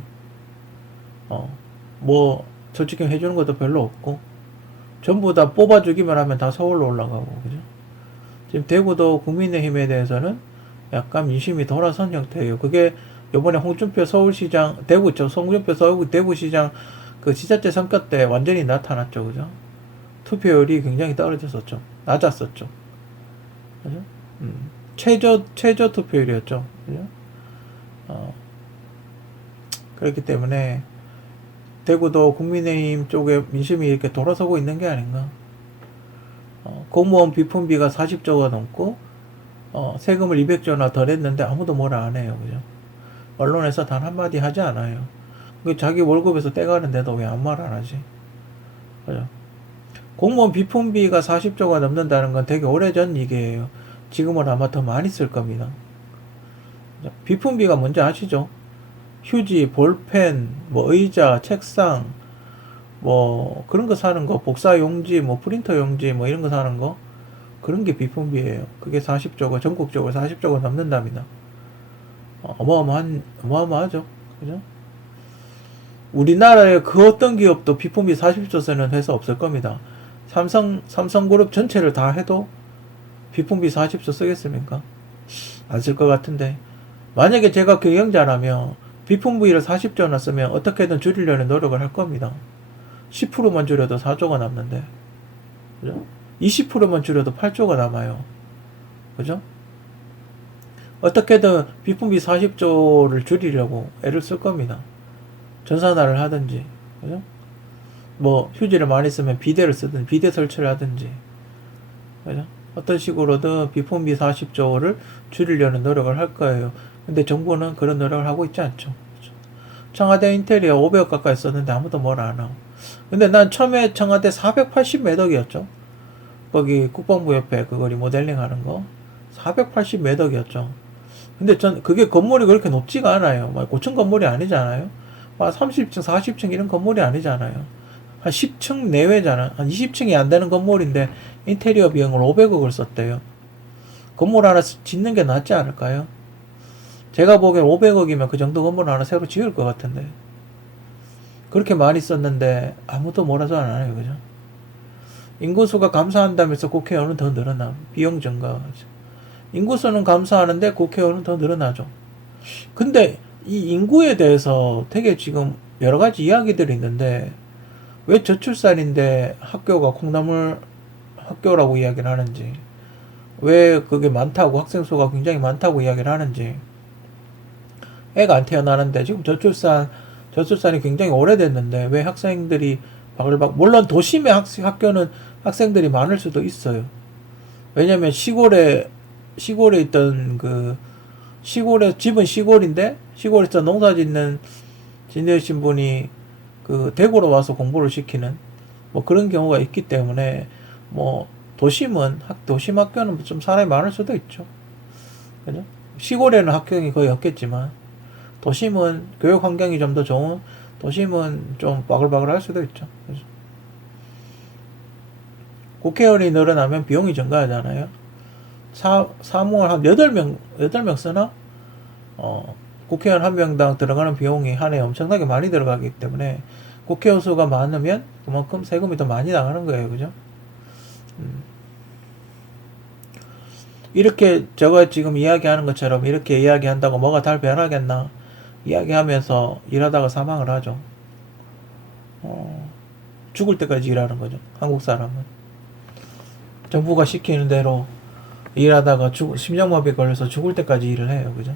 뭐 솔직히 해주는 것도 별로 없고 전부 다 뽑아주기만 하면 다 서울로 올라가고, 그죠? 지금 대구도 국민의힘에 대해서는 약간 민심이 돌아선 형태예요. 그게 요번에 홍준표 서울시장, 홍준표 서울 대구시장 그 지자체 선거 때 완전히 나타났죠, 그죠? 투표율이 굉장히 떨어졌었죠. 낮았었죠. 그죠? 최저 투표율이었죠. 그죠? 그렇기 때문에 대구도 국민의힘 쪽에 민심이 이렇게 돌아서고 있는 게 아닌가. 공무원 비품비가 40조가 넘고, 세금을 200조나 덜 했는데 아무도 뭐라 안 해요, 그죠? 언론에서 단 한마디 하지 않아요. 자기 월급에서 떼가는데도 왜 아무 말 안 하지? 그죠? 공무원 비품비가 40조가 넘는다는 건 되게 오래전 얘기예요. 지금은 아마 더 많이 쓸 겁니다. 비품비가 뭔지 아시죠? 휴지, 볼펜, 뭐 의자, 책상, 뭐 그런 거 사는 거, 복사 용지, 뭐 프린터 용지, 뭐 이런 거 사는 거, 그런 게 비품비예요. 그게 40조가 전국적으로 40조가 넘는답니다. 어마어마하죠, 그죠? 우리나라의 그 어떤 기업도 비품비 40조 쓰는 회사 없을 겁니다. 삼성그룹 전체를 다 해도 비품비 40조 쓰겠습니까? 안 쓸 것 같은데. 만약에 제가 경영자라면 비품비를 40조나 쓰면 어떻게든 줄이려는 노력을 할 겁니다. 10%만 줄여도 4조가 남는데, 그죠? 20%만 줄여도 8조가 남아요. 그죠? 어떻게든 비품비 40조를 줄이려고 애를 쓸 겁니다. 전산화를 하든지, 그죠? 뭐 휴지를 많이 쓰면 비데를 쓰든 비데 설치를 하든지, 그죠? 어떤 식으로든 비품비 40조를 줄이려는 노력을 할 거예요. 근데 정부는 그런 노력을 하고 있지 않죠. 그죠? 청와대 인테리어 500억 가까이 썼는데 아무도 뭘 안 하고. 근데 난 처음에 청와대 480 몇 억이었죠. 거기 국방부 옆에 그거 리모델링 하는 거 480 몇 억이었죠. 근데 그게 건물이 그렇게 높지가 않아요. 막 고층 건물이 아니잖아요. 막 30층, 40층 이런 건물이 아니잖아요. 한 10층 내외잖아. 한 20층이 안 되는 건물인데 인테리어 비용을 500억을 썼대요. 건물 하나 짓는 게 낫지 않을까요? 제가 보기엔 500억이면 그 정도 건물 하나 새로 지을 것 같은데. 그렇게 많이 썼는데 아무도 뭐라도 안 해요, 그죠? 인구수가 감소한다면서 국회의원은 더 늘어나. 비용 증가. 인구수는 감소하는데 국회의원은 더 늘어나죠. 근데 이 인구에 대해서 되게 지금 여러 가지 이야기들이 있는데, 왜 저출산인데 학교가 콩나물 학교라고 이야기를 하는지, 왜 그게 많다고, 학생 수가 굉장히 많다고 이야기를 하는지, 애가 안 태어나는데 지금 저출산이 굉장히 오래됐는데 왜 학생들이 바글바글, 물론 도심의 학교는 학생들이 많을 수도 있어요. 왜냐면 시골에 있던 집은 시골인데 시골에서 농사 지내신 분이 그 대구로 와서 공부를 시키는 뭐 그런 경우가 있기 때문에, 뭐 도심 학교는 좀 사람이 많을 수도 있죠. 그죠? 시골에는 학교가 거의 없겠지만 도심은 교육 환경이 좀 더 좋은 도심은 좀 바글바글 할 수도 있죠. 그죠? 국회의원이 늘어나면 비용이 증가하잖아요. 사무을 한 8명 쓰나? 국회의원 한 명당 들어가는 비용이 한 해 엄청나게 많이 들어가기 때문에 국회의원 수가 많으면 그만큼 세금이 더 많이 나가는 거예요. 그죠? 이렇게 제가 지금 이야기하는 것처럼 이렇게 이야기한다고 뭐가 달 변하겠나 이야기하면서 일하다가 사망을 하죠. 죽을 때까지 일하는 거죠. 한국 사람은. 정부가 시키는 대로 일하다가 심장마비 걸려서 죽을 때까지 일을 해요. 그죠?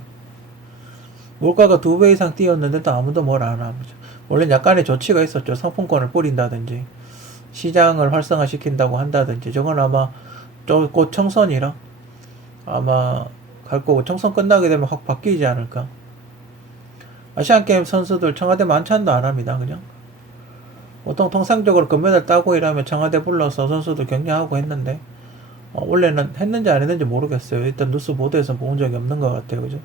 물가가 2배 이상 뛰었는데도 아무도 뭘 안 하죠. 원래 약간의 조치가 있었죠. 상품권을 뿌린다든지 시장을 활성화시킨다고 한다든지. 저건 아마 곧 총선이라 아마 갈 거고, 총선 끝나게 되면 확 바뀌지 않을까. 아시안게임 선수들 청와대 만찬도 안 합니다. 그냥 보통 통상적으로 금메달 따고 이러면 청와대 불러서 선수들 격려하고 했는데, 원래는 했는지 안 했는지 모르겠어요. 일단 뉴스 보도에서 본 적이 없는 것 같아요. 그죠?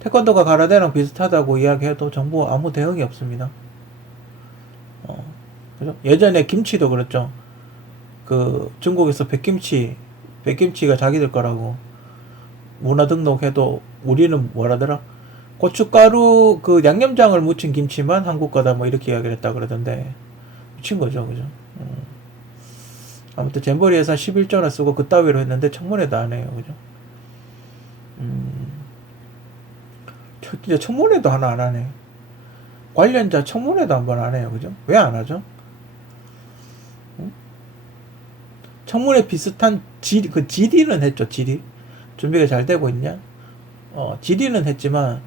태권도가 가라데랑 비슷하다고 이야기해도 정부 아무 대응이 없습니다. 그죠? 예전에 김치도 그렇죠. 그 중국에서 백김치가 자기들 거라고 문화 등록해도 우리는 뭐라더라? 고춧가루 그 양념장을 묻힌 김치만 한국 거다 뭐 이렇게 이야기를 했다 그러던데, 미친 거죠. 그죠? 아무튼 잼버리 회사 11조나 쓰고 그따위로 했는데 청문회도 안 해요. 그죠? 진짜 청문회도 하나 안 하네. 관련자 청문회도 한 번 안 해요. 그죠? 왜 안 하죠? 청문회 비슷한 질의는 했죠. 질의. 준비가 잘 되고 있냐? 질의는 했지만,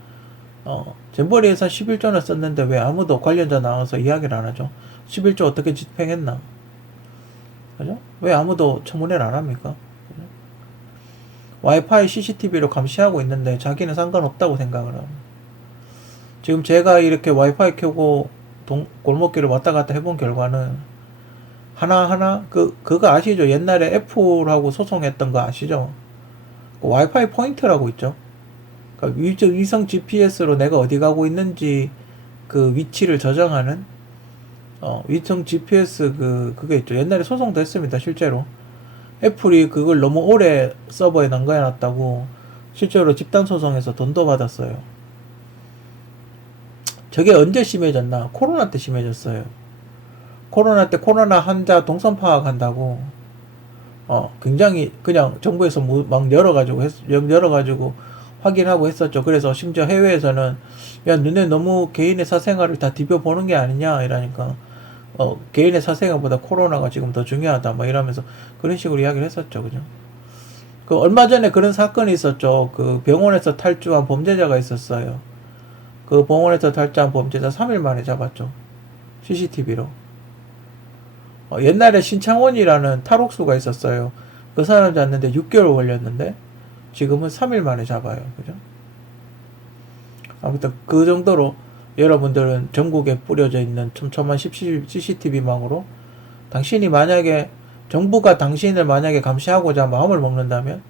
잼버리 회사 11조나 썼는데 왜 아무도 관련자 나와서 이야기를 안 하죠? 11조 어떻게 집행했나? 그죠? 왜 아무도 청문회를 안 합니까? 그죠? 와이파이 CCTV로 감시하고 있는데 자기는 상관없다고 생각을 하고. 지금 제가 이렇게 와이파이 켜고 골목길을 왔다 갔다 해본 결과는 하나하나 그거 아시죠? 옛날에 애플하고 소송했던 거 아시죠? 그 와이파이 포인트라고 있죠. 그러니까 위성 GPS로 내가 어디 가고 있는지 그 위치를 저장하는 위성 GPS 그게 있죠. 옛날에 소송도 했습니다. 실제로 애플이 그걸 너무 오래 서버에 남겨놨다고 실제로 집단 소송에서 돈도 받았어요. 저게 언제 심해졌나? 코로나 때 심해졌어요. 코로나 때 코로나 환자 동선 파악한다고 굉장히 그냥 정부에서 막 열어가지고 확인하고 했었죠. 그래서 심지어 해외에서는 야, 너네 너무 개인의 사생활을 다 뒤벼보는 게 아니냐 이러니까 개인의 사생활보다 코로나가 지금 더 중요하다 막 이러면서 그런 식으로 이야기를 했었죠. 그죠? 그 얼마 전에 그런 사건이 있었죠. 그 병원에서 탈주한 범죄자가 있었어요. 그 병원에서 탈주한 범죄자 3일 만에 잡았죠. CCTV로. 옛날에 신창원이라는 탈옥수가 있었어요. 그 사람 잡는데 6개월 걸렸는데 지금은 3일 만에 잡아요. 그죠? 아무튼 그 정도로 여러분들은 전국에 뿌려져 있는 촘촘한 CCTV망으로 당신이 만약에 정부가 당신을 만약에 감시하고자 마음을 먹는다면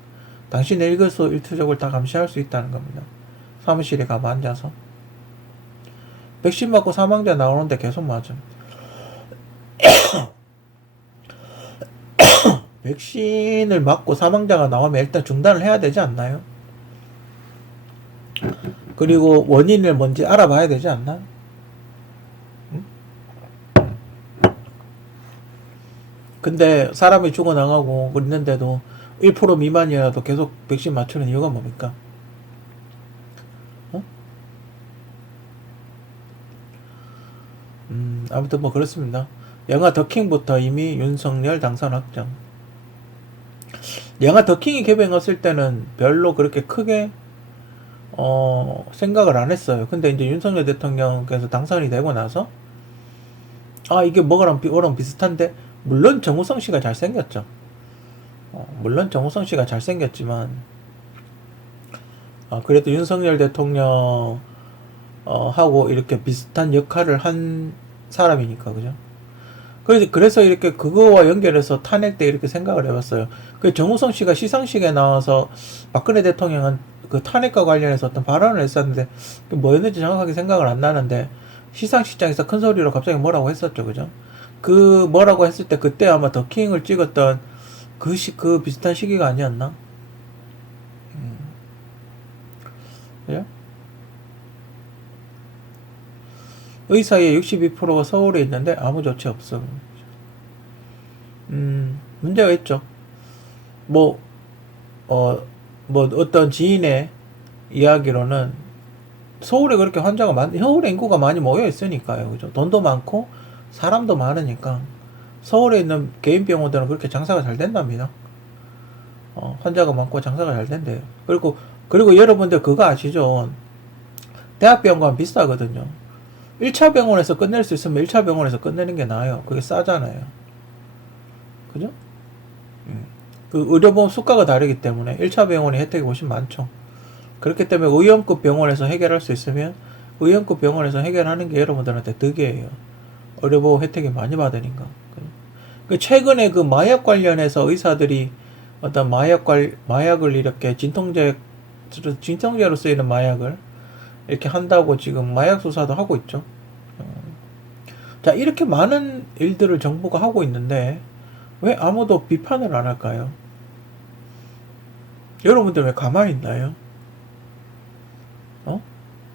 당신의 일거수일투족을 다 감시할 수 있다는 겁니다. 사무실에 가면 앉아서 백신 맞고 사망자 나오는데 계속 맞음. 백신을 맞고 사망자가 나오면 일단 중단을 해야 되지 않나요? 그리고 원인을 뭔지 알아봐야 되지 않나? 응? 근데 사람이 죽어나가고 그랬는데도 1% 미만이라도 계속 백신 맞추는 이유가 뭡니까? 아무튼 뭐 그렇습니다. 영화 더킹부터 이미 윤석열 당선 확정. 영화 더킹이 개봉했을 때는 별로 그렇게 크게 생각을 안 했어요. 근데 이제 윤석열 대통령께서 당선이 되고 나서 이게 뭐랑 비슷한데, 물론 정우성 씨가 잘생겼죠. 물론 정우성 씨가 잘생겼지만 그래도 윤석열 대통령 하고 이렇게 비슷한 역할을 한 사람이니까. 그죠? 그래서 이렇게 그거와 연결해서 탄핵 때 이렇게 생각을 해봤어요. 그 정우성 씨가 시상식에 나와서 박근혜 대통령은 그 탄핵과 관련해서 어떤 발언을 했었는데 뭐였는지 정확하게 생각을 안 나는데 시상식장에서 큰 소리로 갑자기 뭐라고 했었죠. 그죠? 그 뭐라고 했을 때 그때 아마 더킹을 찍었던 그 비슷한 시기가 아니었나? 그죠? 의사의 62%가 서울에 있는데 아무 조치 없음. 문제가 있죠. 뭐 어떤 지인의 이야기로는 서울에 그렇게 서울에 인구가 많이 모여 있으니까요. 그죠? 돈도 많고 사람도 많으니까 서울에 있는 개인 병원들은 그렇게 장사가 잘 된답니다. 환자가 많고 장사가 잘 된대요. 그리고 여러분들 그거 아시죠? 대학병원과 비슷하거든요. 1차 병원에서 끝낼 수 있으면 1차 병원에서 끝내는 게 나아요. 그게 싸잖아요. 그죠? 그 의료보험 수가가 다르기 때문에 1차 병원이 혜택이 훨씬 많죠. 그렇기 때문에 의원급 병원에서 해결할 수 있으면 의원급 병원에서 해결하는 게 여러분들한테 득이에요. 의료보험 혜택이 많이 받으니까. 최근에 그 마약 관련해서 의사들이 어떤 마약을 이렇게 진통제로 쓰이는 마약을 이렇게 한다고 지금 마약 수사도 하고 있죠. 자, 이렇게 많은 일들을 정부가 하고 있는데 왜 아무도 비판을 안 할까요? 여러분들 왜 가만히 있나요?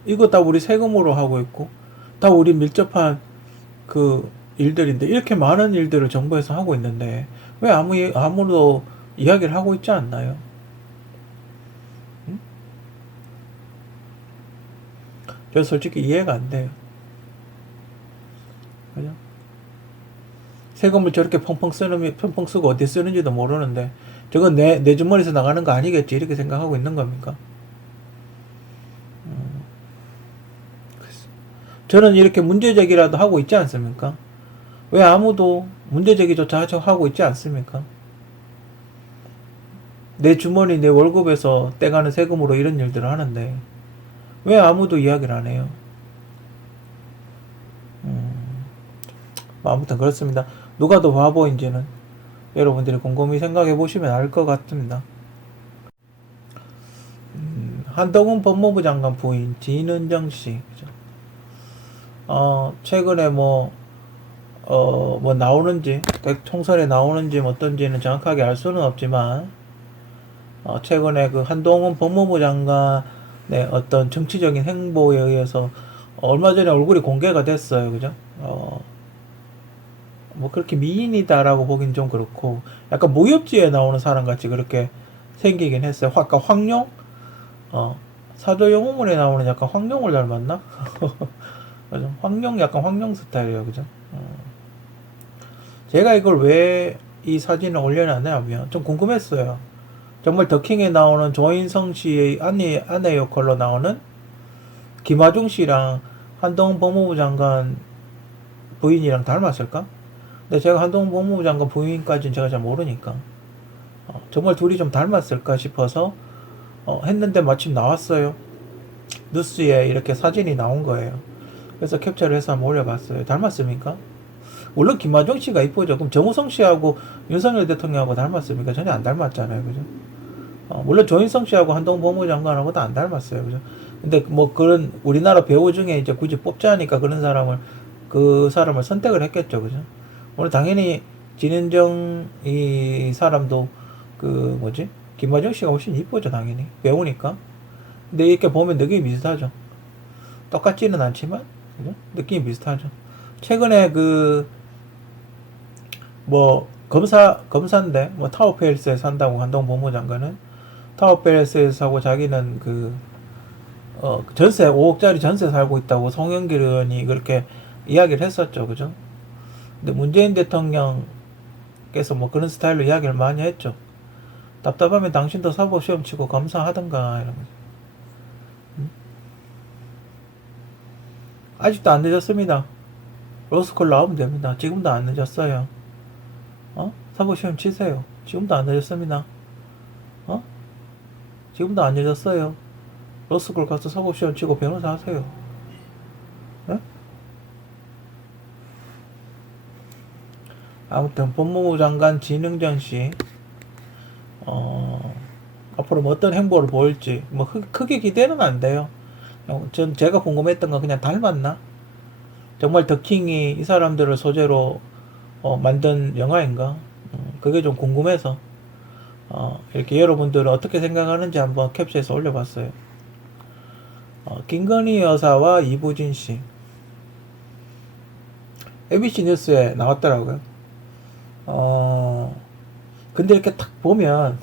이거 다 우리 세금으로 하고 있고 다 우리 밀접한 그 일들인데 이렇게 많은 일들을 정부에서 하고 있는데 왜 아무도 이야기를 하고 있지 않나요? 응? 저 솔직히 이해가 안 돼요. 그죠? 세금을 저렇게 펑펑 쓰고 어디 쓰는지도 모르는데 저건 내 주머니에서 나가는 거 아니겠지 이렇게 생각하고 있는 겁니까? 저는 이렇게 문제제기라도 하고 있지 않습니까? 왜 아무도 문제제기조차 하고 있지 않습니까? 내 주머니 내 월급에서 떼가는 세금으로 이런 일들을 하는데 왜 아무도 이야기를 안 해요? 아무튼 그렇습니다. 누가 더 바보인지는 여러분들이 곰곰이 생각해 보시면 알 것 같습니다. 한동훈 법무부 장관 부인 진은정 씨, 그죠? 최근에 뭐 나오는지, 총선에 나오는지 어떤지는 정확하게 알 수는 없지만, 최근에 그 한동훈 법무부 장관의 어떤 정치적인 행보에 의해서, 얼마 전에 얼굴이 공개가 됐어요. 그죠? 뭐 그렇게 미인이다라고 보긴 좀 그렇고, 약간 무협지에 나오는 사람 같이 그렇게 생기긴 했어요. 아까 황룡? 사도영웅문에 나오는 약간 황룡을 닮았나? 그죠? 약간 황룡 스타일이에요. 그죠? 제가 이걸 왜 이 사진을 올려놨냐면 좀 궁금했어요. 정말 더킹에 나오는 조인성 씨의 아내 역할로 나오는 김하중 씨랑 한동훈 법무부 장관 부인이랑 닮았을까? 근데 제가 한동훈 법무부 장관 부인까지는 제가 잘 모르니까 정말 둘이 좀 닮았을까 싶어서 했는데 마침 나왔어요. 뉴스에 이렇게 사진이 나온 거예요. 그래서 캡처를 해서 한번 올려봤어요. 닮았습니까? 물론 김하중 씨가 이쁘죠. 그럼 정우성 씨하고 윤석열 대통령하고 닮았습니까? 전혀 안 닮았잖아요. 그죠? 물론 조인성 씨하고 한동훈 법무부 장관하고도 안 닮았어요. 그죠? 근데 뭐 그런 우리나라 배우 중에 이제 굳이 뽑자니까 그 사람을 선택을 했겠죠. 그죠? 물론 당연히 진은정 이 사람도 그 뭐지? 김하중 씨가 훨씬 이쁘죠. 당연히. 배우니까. 근데 이렇게 보면 느낌이 비슷하죠. 똑같지는 않지만, 그죠? 느낌이 비슷하죠. 최근에 검사인데, 타워팰리스에서 산다고 한동훈 법무부 장관은, 타워팰리스에서 하고 자기는 전세, 5억짜리 전세 살고 있다고 송영길 의원이 그렇게 이야기를 했었죠. 그죠? 근데 문재인 대통령께서 뭐 그런 스타일로 이야기를 많이 했죠. 답답하면 당신도 사법시험 치고 검사하던가, 이런 거죠. 아직도 안 늦었습니다. 로스쿨 나오면 됩니다. 지금도 안 늦었어요. 사법시험 치세요. 지금도 안 늦었습니다. 지금도 안 늦었어요. 로스쿨 가서 사법시험 치고 변호사 하세요. 네? 아무튼 법무부 장관 진흥정 씨 앞으로 뭐 어떤 행보를 보일지 뭐 크게 기대는 안 돼요. 제가 궁금했던 건 그냥 닮았나? 정말 더킹이 이 사람들을 소재로 만든 영화인가? 그게 좀 궁금해서 이렇게 여러분들은 어떻게 생각하는지 한번 캡처해서 올려봤어요. 김건희 여사와 이부진 씨 MBC 뉴스에 나왔더라고요. 근데 이렇게 딱 보면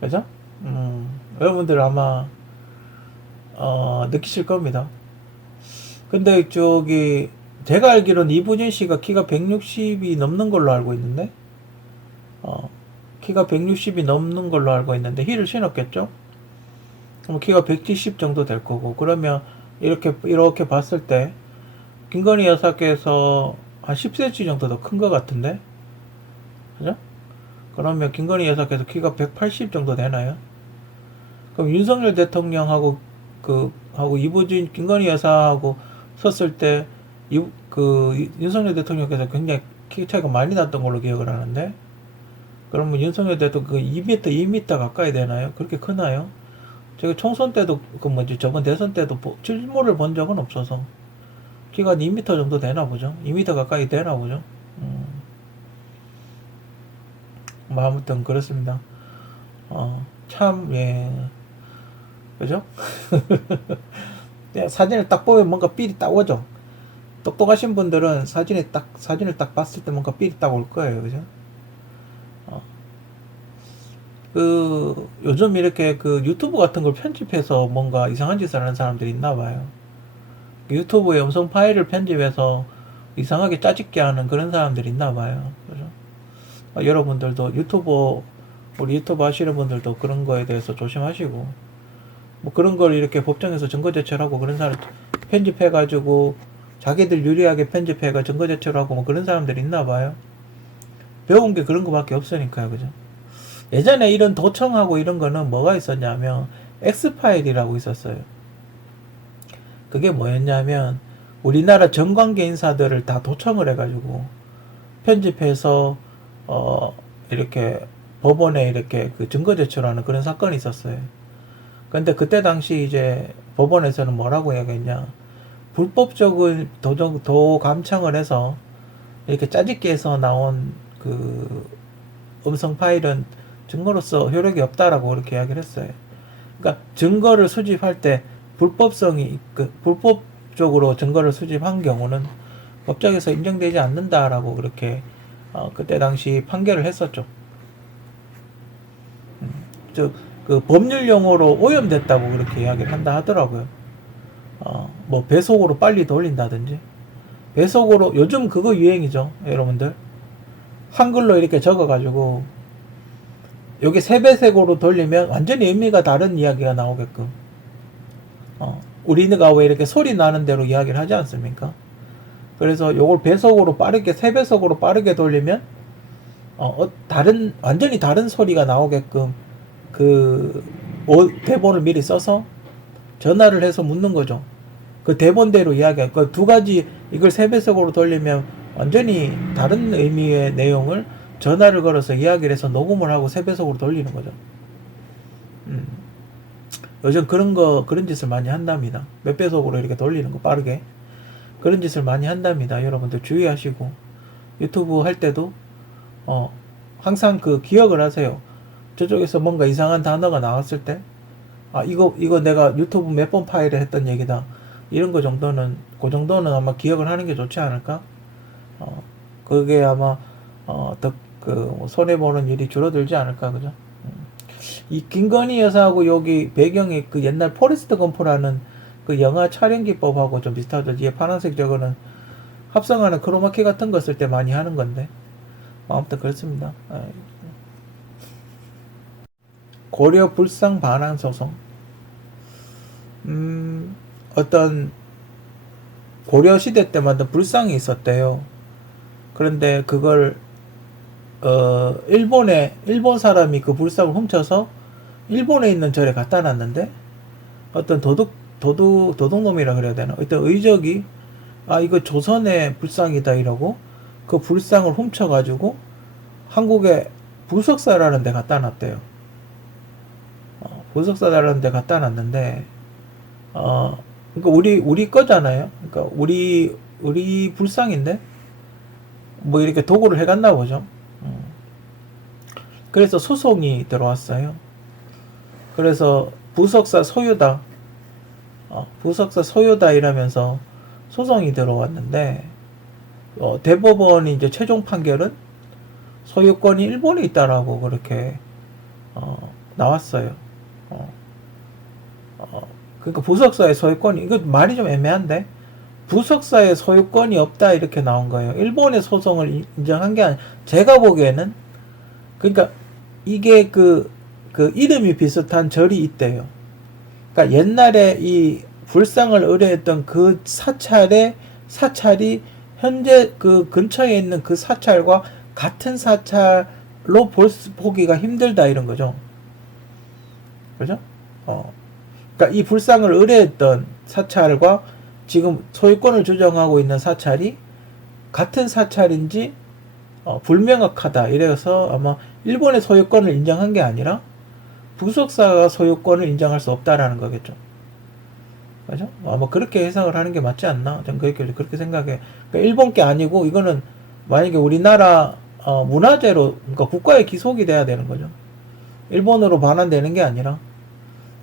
그죠? 여러분들 아마 느끼실 겁니다. 근데 제가 알기로는 이부진 씨가 키가 160이 넘는 걸로 알고 있는데 키가 160이 넘는 걸로 알고 있는데 힐을 신었겠죠? 키가 170 정도 될 거고, 그러면 이렇게 봤을 때 김건희 여사께서 한 10cm 정도 더 큰 것 같은데, 그죠? 그러면 김건희 여사께서 키가 180 정도 되나요? 그럼 윤석열 대통령하고 하고 이부진 김건희 여사하고 섰을 때 윤석열 대통령께서 굉장히 키 차이가 많이 났던 걸로 기억을 하는데, 그러면 윤석열 대통령 2m, 2m 가까이 되나요? 그렇게 크나요? 제가 총선 때도 저번 대선 때도 실물을 본 적은 없어서 키가 2m 정도 되나 보죠. 2m 가까이 되나 보죠. 뭐 아무튼 그렇습니다. 참, 예, 그죠? 사진을 딱 보면 뭔가 삘이 딱 오죠. 똑똑하신 분들은 사진을 딱 봤을 때 뭔가 삘이 딱 올 거예요, 그죠? 요즘 이렇게 유튜브 같은 걸 편집해서 뭔가 이상한 짓을 하는 사람들이 있나 봐요. 유튜브에 음성 파일을 편집해서 이상하게 짜집게 하는 그런 사람들이 있나 봐요. 그죠? 여러분들도 우리 유튜브 하시는 분들도 그런 거에 대해서 조심하시고, 뭐 그런 걸 이렇게 법정에서 증거 제출하고 그런 사람 편집해가지고 자기들 유리하게 편집해가 증거 제출하고 뭐 그런 사람들이 있나 봐요. 배운 게 그런 거밖에 없으니까요, 그죠? 예전에 이런 도청하고 이런 거는 뭐가 있었냐면 X파일이라고 있었어요. 그게 뭐였냐면 우리나라 정관계 인사들을 다 도청을 해가지고 편집해서 이렇게 법원에 이렇게 증거 제출하는 그런 사건이 있었어요. 근데 그때 당시 이제 법원에서는 뭐라고 이야기했냐, 불법적인 도감청을 해서 이렇게 짜집게 해서 나온 음성 파일은 증거로서 효력이 없다라고 그렇게 이야기를 했어요. 그러니까 증거를 수집할 때 불법적으로 증거를 수집한 경우는 법정에서 인정되지 않는다라고 그렇게 그때 당시 판결을 했었죠. 즉 법률 용어로 오염됐다고 그렇게 이야기를 한다 하더라고요. 뭐 배속으로 빨리 돌린다든지, 배속으로 요즘 그거 유행이죠, 여러분들. 한글로 이렇게 적어가지고 여기 세배색으로 돌리면 완전히 의미가 다른 이야기가 나오게끔, 우리가 왜 이렇게 소리 나는 대로 이야기를 하지 않습니까? 그래서 요걸 배속으로 빠르게, 세배속으로 빠르게 돌리면 완전히 다른 소리가 나오게끔 대본을 미리 써서 전화를 해서 묻는 거죠. 그 대본대로 이야기할 그 두 가지, 이걸 세배속으로 돌리면 완전히 다른 의미의 내용을 전화를 걸어서 이야기를 해서 녹음을 하고 세배속으로 돌리는 거죠. 요즘 그런 짓을 많이 한답니다. 몇 배속으로 이렇게 돌리는 거 빠르게. 그런 짓을 많이 한답니다. 여러분들 주의하시고, 유튜브 할 때도, 항상 기억을 하세요. 저쪽에서 뭔가 이상한 단어가 나왔을 때, 이거 내가 유튜브 몇 번 파일에 했던 얘기다. 이런 거 정도는, 그 정도는 아마 기억을 하는 게 좋지 않을까? 그게 아마, 손해보는 일이 줄어들지 않을까, 그죠? 이 김건희 여사하고 여기 배경이 옛날 포레스트 검프라는 영화 촬영 기법하고 좀 비슷하죠. 뒤에 파란색 저거는 합성하는 크로마키 같은 거 쓸 때 많이 하는 건데. 아무튼 그렇습니다. 고려 불상 반환 소송. 어떤 고려 시대 때 만든 불상이 있었대요. 그런데 그걸 일본 사람이 그 불상을 훔쳐서 일본에 있는 절에 갖다 놨는데, 어떤 도둑놈이라 그래야 되나? 어떤 의적이, 이거 조선의 불상이다 이러고, 그 불상을 훔쳐가지고 한국에 부석사라는 데 갖다 놨대요. 부석사라는 데 갖다 놨는데, 그러니까 우리 거잖아요. 그러니까 우리 불상인데, 뭐 이렇게 도구를 해갔나 보죠. 그래서 소송이 들어왔어요. 그래서 부석사 소유다, 이러면서 소송이 들어왔는데, 대법원이 이제 최종 판결은 소유권이 일본에 있다라고 그렇게 나왔어요. 그러니까 부석사의 소유권이, 이거 말이 좀 애매한데, 부석사의 소유권이 없다 이렇게 나온 거예요. 일본의 소송을 인정한 게 아니라, 제가 보기에는, 그러니까 이게 이름이 비슷한 절이 있대요. 그러니까 옛날에 이 불상을 의뢰했던 그 사찰이 현재 그 근처에 있는 그 사찰과 같은 사찰로 보기가 힘들다 이런 거죠. 그죠? 그러니까 이 불상을 의뢰했던 사찰과 지금 소유권을 주장하고 있는 사찰이 같은 사찰인지 불명확하다. 이래서 아마 일본의 소유권을 인정한 게 아니라 부속사가 소유권을 인정할 수 없다라는 거겠죠. 그죠? 아마 그렇게 해석을 하는 게 맞지 않나? 저는 그렇게 생각해. 그러니까 일본 게 아니고 이거는 만약에 우리나라 문화재로 그러니까 국가에 기속이 돼야 되는 거죠. 일본으로 반환되는 게 아니라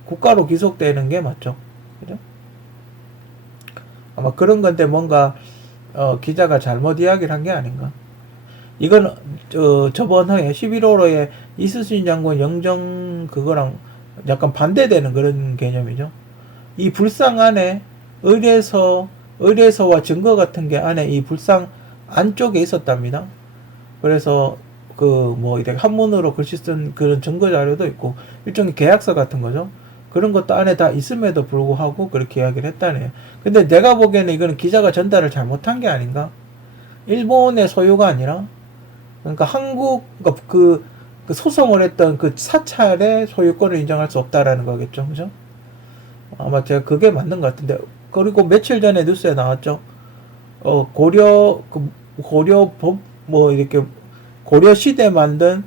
국가로 기속되는 게 맞죠. 그죠? 아마 그런 건데 뭔가 기자가 잘못 이야기를 한 게 아닌가. 이건 저번 해에 11월호에 이수신 장군 영정 그거랑 약간 반대되는 그런 개념이죠. 이 불상 안에 의뢰서와 증거 같은 게 안에 이 불상 안쪽에 있었답니다. 그래서 이렇게 한문으로 글씨 쓴 그런 증거 자료도 있고 일종의 계약서 같은 거죠. 그런 것도 안에 다 있음에도 불구하고 그렇게 이야기를 했다네요. 근데 내가 보기에는 이거는 기자가 전달을 잘못한 게 아닌가? 일본의 소유가 아니라 그러니까 그러니까 그 소송을 했던 그 사찰의 소유권을 인정할 수 없다라는 거겠죠, 그죠? 아마 제가 그게 맞는 것 같은데. 그리고 며칠 전에 뉴스에 나왔죠. 고려 법 이렇게 고려 시대 만든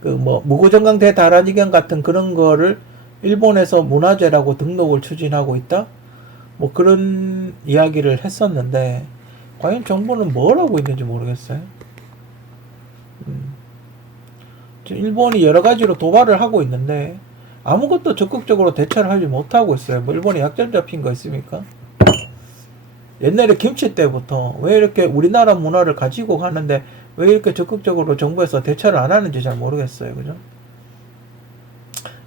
무고정강 대다란이경 같은 그런 거를 일본에서 문화재라고 등록을 추진하고 있다. 그런 이야기를 했었는데 과연 정부는 뭘 하고 있는지 모르겠어요. 지금 일본이 여러 가지로 도발을 하고 있는데 아무것도 적극적으로 대처를 하지 못하고 있어요. 일본에 약점 잡힌 거 있습니까? 옛날에 김치 때부터 왜 이렇게 우리나라 문화를 가지고 가는데 왜 이렇게 적극적으로 정부에서 대처를 안 하는지 잘 모르겠어요. 그죠?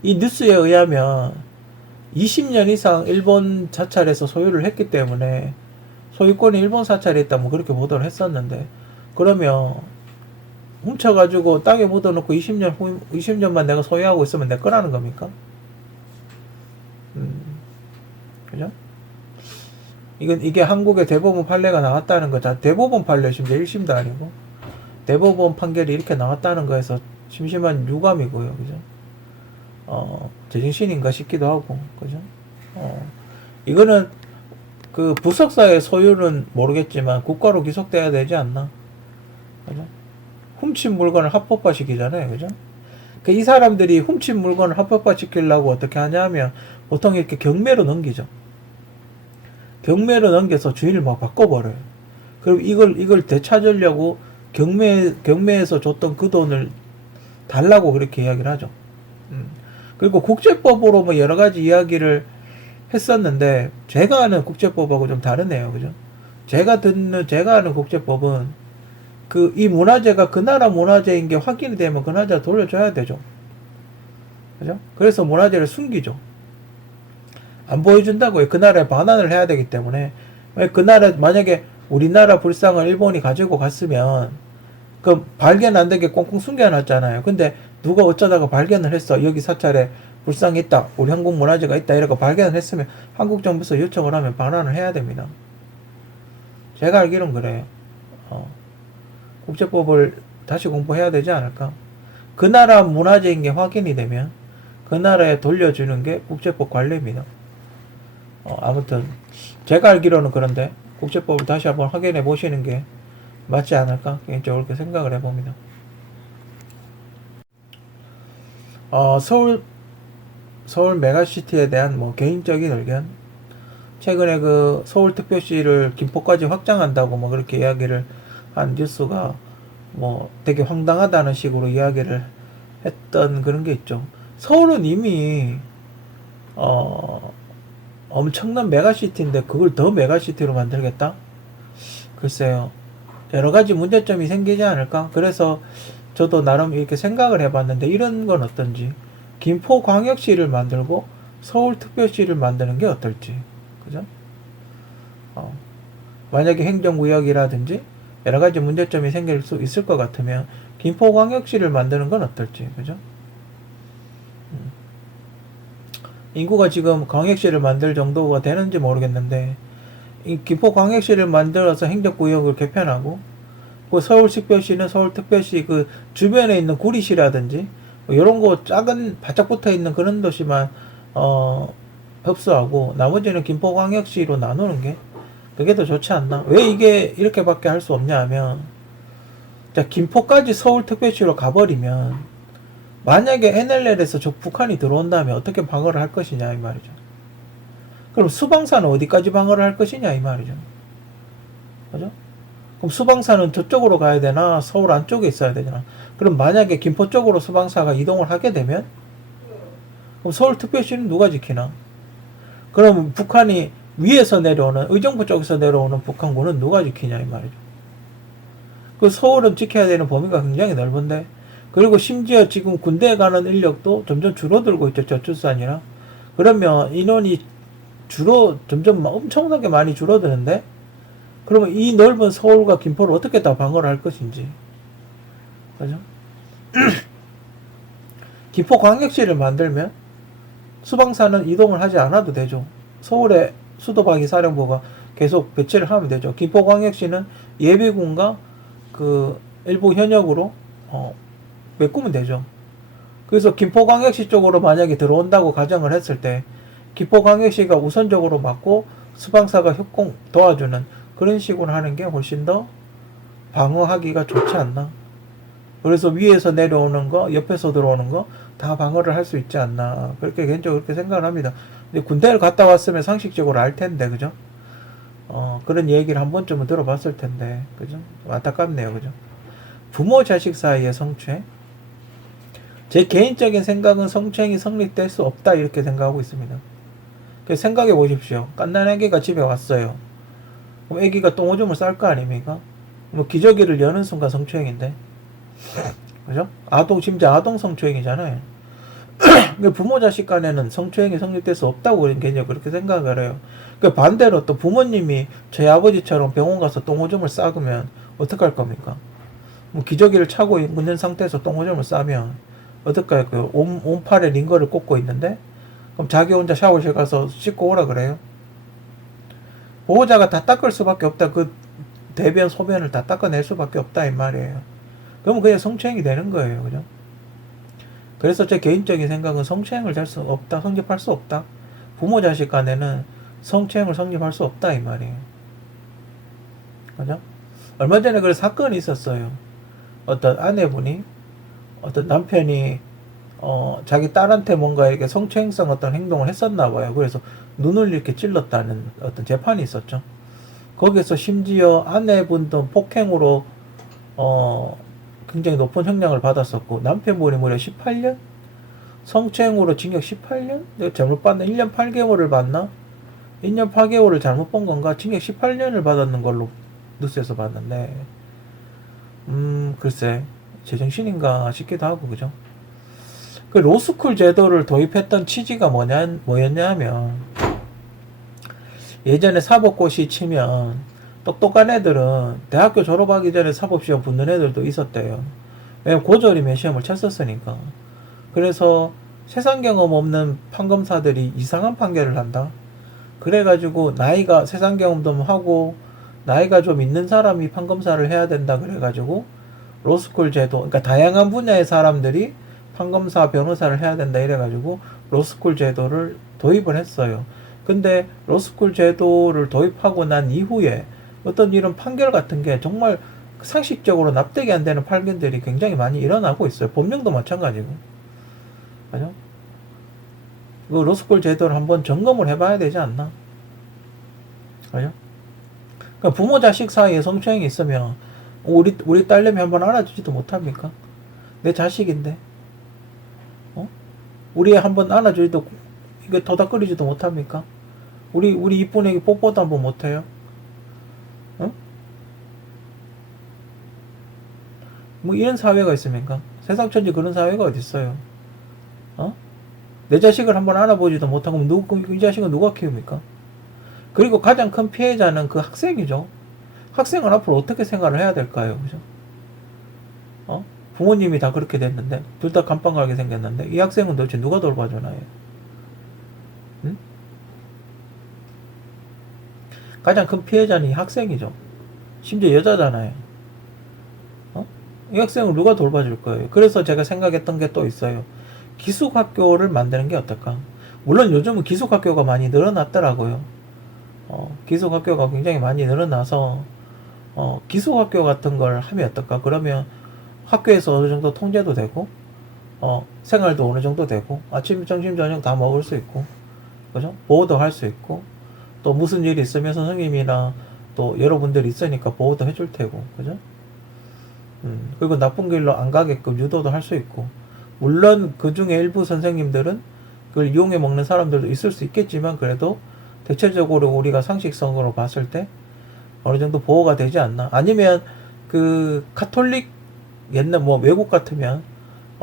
이 뉴스에 의하면 20년 이상 일본 사찰에서 소유를 했기 때문에 소유권이 일본 사찰에 있다 그렇게 보도를 했었는데, 그러면 훔쳐가지고 땅에 묻어놓고 20년만 내가 소유하고 있으면 내 거라는 겁니까? 그죠? 이게 한국의 대법원 판례가 나왔다는 거죠. 대법원 판례 심지어 1심도 아니고 대법원 판결이 이렇게 나왔다는 거에서 심심한 유감이고요. 그죠? 제정신인가 싶기도 하고, 그죠? 이거는 그 부석사의 소유는 모르겠지만 국가로 기속돼야 되지 않나? 그죠? 훔친 물건을 합법화 시키잖아요. 그죠? 이 사람들이 훔친 물건을 합법화 시키려고 어떻게 하냐면 보통 이렇게 경매로 넘기죠. 경매로 넘겨서 주인을 막 바꿔버려요. 그럼 이걸 되찾으려고 경매에서 줬던 그 돈을 달라고 그렇게 이야기를 하죠. 그리고 국제법으로 여러 가지 이야기를 했었는데 제가 아는 국제법하고 좀 다르네요. 그죠? 제가 아는 국제법은 이 문화재가 그 나라 문화재인 게 확인이 되면 그 나라를 돌려줘야 되죠. 그죠? 그래서 문화재를 숨기죠. 안 보여준다고요. 그 나라에 반환을 해야 되기 때문에. 만약에 우리나라 불상을 일본이 가지고 갔으면 발견 안 되게 꽁꽁 숨겨놨잖아요. 근데 누가 어쩌다가 발견을 했어. 여기 사찰에 불상이 있다. 우리 한국 문화재가 있다. 이러고 발견을 했으면 한국 정부에서 요청을 하면 반환을 해야 됩니다. 제가 알기로는 그래요. 국제법을 다시 공부해야 되지 않을까? 그 나라 문화재인 게 확인이 되면 그 나라에 돌려주는 게 국제법 관례입니다. 아무튼 제가 알기로는 그런데 국제법을 다시 한번 확인해 보시는 게 맞지 않을까? 개인적으로 그렇게 생각을 해봅니다. 서울 메가시티에 대한 개인적인 의견. 최근에 서울특별시를 김포까지 확장한다고 그렇게 이야기를 한 뉴스가 되게 황당하다는 식으로 이야기를 했던 그런 게 있죠. 서울은 이미 엄청난 메가시티인데 그걸 더 메가시티로 만들겠다? 글쎄요. 여러 가지 문제점이 생기지 않을까? 그래서 저도 나름 이렇게 생각을 해봤는데 이런 건 어떤지. 김포광역시를 만들고 서울특별시를 만드는 게 어떨지. 그죠? 만약에 행정구역이라든지 여러 가지 문제점이 생길 수 있을 것 같으면 김포광역시를 만드는 건 어떨지. 그죠? 인구가 지금 광역시를 만들 정도가 되는지 모르겠는데, 이 김포광역시를 만들어서 행정구역을 개편하고, 그 서울특별시는 서울특별시 그 주변에 있는 구리시라든지 뭐 이런 거 작은 바짝 붙어 있는 그런 도시만 흡수하고 나머지는 김포광역시로 나누는 게 그게 더 좋지 않나? 왜 이게 이렇게밖에 할 수 없냐 하면, 자, 김포까지 서울특별시로 가버리면 만약에 NLL에서 저 북한이 들어온다면 어떻게 방어를 할 것이냐 이 말이죠. 그럼 수방사는 어디까지 방어를 할 것이냐 이 말이죠. 그죠? 그럼 수방사는 저쪽으로 가야 되나 서울 안쪽에 있어야 되잖아. 그럼 만약에 김포 쪽으로 수방사가 이동을 하게 되면 그럼 서울특별시는 누가 지키나? 그럼 북한이 위에서 내려오는 의정부 쪽에서 내려오는 북한군은 누가 지키냐 이 말이죠. 그 서울은 지켜야 되는 범위가 굉장히 넓은데, 그리고 심지어 지금 군대에 가는 인력도 점점 줄어들고 있죠. 저출산이라. 그러면 인원이 점점 엄청나게 많이 줄어드는데, 그러면 이 넓은 서울과 김포를 어떻게 다 방어를 할 것인지. 그죠? 김포광역시를 만들면 수방사는 이동을 하지 않아도 되죠. 서울에 수도방위사령부가 계속 배치를 하면 되죠. 김포광역시는 예비군과 그 일부 현역으로 메꾸면 되죠. 그래서 김포광역시 쪽으로 만약에 들어온다고 가정을 했을 때 김포광역시가 우선적으로 막고 수방사가 협공 도와주는 그런 식으로 하는 게 훨씬 더 방어하기가 좋지 않나. 그래서 위에서 내려오는 거, 옆에서 들어오는 거 다 방어를 할 수 있지 않나. 그렇게 개인적으로 그렇게 생각을 합니다. 근데 군대를 갔다 왔으면 상식적으로 알 텐데, 그죠? 그런 얘기를 한 번쯤은 들어봤을 텐데, 그죠? 안타깝네요, 그죠? 부모 자식 사이의 성추행? 제 개인적인 생각은 성추행이 성립될 수 없다, 이렇게 생각하고 있습니다. 생각해 보십시오. 갓난 애기가 집에 왔어요. 그럼 애기가 똥오줌을 쌀 거 아닙니까? 뭐 기저귀를 여는 순간 성추행인데, 그죠? 심지어 아동 성추행이잖아요. 부모 자식 간에는 성추행이 성립될 수 없다고 개인적으로 그렇게 생각을 해요. 반대로 또 부모님이 저희 아버지처럼 병원 가서 똥오줌을 싸으면 어떡할 겁니까? 뭐 기저귀를 차고 있는 상태에서 똥오줌을 싸면 어떡할 거예요? 온 팔에 링거를 꽂고 있는데, 그럼 자기 혼자 샤워실 가서 씻고 오라 그래요? 보호자가 다 닦을 수밖에 없다. 그 대변 소변을 다 닦아낼 수밖에 없다 이 말이에요. 그러면 그냥 성추행이 되는 거예요. 그죠? 그래서 제 개인적인 생각은 성추행을 될 수 없다. 성립할 수 없다. 부모 자식 간에는 성추행을 성립할 수 없다 이 말이에요. 그죠? 얼마 전에 그런 사건이 있었어요. 어떤 아내분이, 어떤 남편이 자기 딸한테 뭔가 이렇게 성추행성 어떤 행동을 했었나 봐요. 그래서 눈을 이렇게 찔렀다는 어떤 재판이 있었죠. 거기서 심지어 아내분도 폭행으로 굉장히 높은 형량을 받았었고, 남편분이 무려 18년? 성추행으로 징역 18년? 내가 잘못 봤나? 1년 8개월을 받나? 1년 8개월을 잘못 본 건가? 징역 18년을 받았는 걸로 뉴스에서 봤는데, 글쎄, 제정신인가 싶기도 하고, 그죠? 그 로스쿨 제도를 도입했던 취지가 뭐였냐면, 예전에 사법고시 치면, 똑똑한 애들은 대학교 졸업하기 전에 사법시험 붙는 애들도 있었대요. 왜냐면 고졸이면 시험을 쳤었으니까. 그래서 세상 경험 없는 판검사들이 이상한 판결을 한다. 그래가지고 세상 경험도 하고 나이가 좀 있는 사람이 판검사를 해야 된다. 그래가지고 로스쿨 제도, 그러니까 다양한 분야의 사람들이 판검사, 변호사를 해야 된다. 이래가지고 로스쿨 제도를 도입을 했어요. 근데 로스쿨 제도를 도입하고 난 이후에 어떤 이런 판결 같은 게 정말 상식적으로 납득이 안 되는 판결들이 굉장히 많이 일어나고 있어요. 법령도 마찬가지고. 그죠? 그 로스쿨 제도를 한번 점검을 해봐야 되지 않나? 그죠? 그러니까 부모 자식 사이에 성추행이 있으면 우리 딸내미 한번 안아주지도 못합니까? 내 자식인데. 우리 한번 안아주지도, 이거 토닥거리지도 못합니까? 우리 이쁜 애기 뽀뽀도 한번 못해요? 뭐 이런 사회가 있습니까? 세상 천지 그런 사회가 어딨어요? 내 자식을 한번 알아보지도 못하고 이 자식은 누가 키웁니까? 그리고 가장 큰 피해자는 그 학생이죠. 학생은 앞으로 어떻게 생활을 해야 될까요? 그죠? 부모님이 다 그렇게 됐는데, 둘 다 감방 가게 생겼는데, 이 학생은 도대체 누가 돌봐주나요? 가장 큰 피해자는 이 학생이죠. 심지어 여자잖아요. 어? 이 학생을 누가 돌봐줄 거예요. 그래서 제가 생각했던 게 또 있어요. 기숙학교를 만드는 게 어떨까? 물론 요즘은 기숙학교가 많이 늘어났더라고요. 기숙학교가 굉장히 많이 늘어나서 기숙학교 같은 걸 하면 어떨까? 그러면 학교에서 어느 정도 통제도 되고 생활도 어느 정도 되고 아침, 점심, 저녁 다 먹을 수 있고 그죠? 보호도 할 수 있고 또 무슨 일이 있으면 선생님이나 또 여러분들이 있으니까 보호도 해줄 테고 그죠? 그리고 나쁜 길로 안 가게끔 유도도 할 수 있고 물론 그 중에 일부 선생님들은 그걸 이용해 먹는 사람들도 있을 수 있겠지만 그래도 대체적으로 우리가 상식성으로 봤을 때 어느 정도 보호가 되지 않나. 아니면 그 카톨릭 옛날 뭐 외국 같으면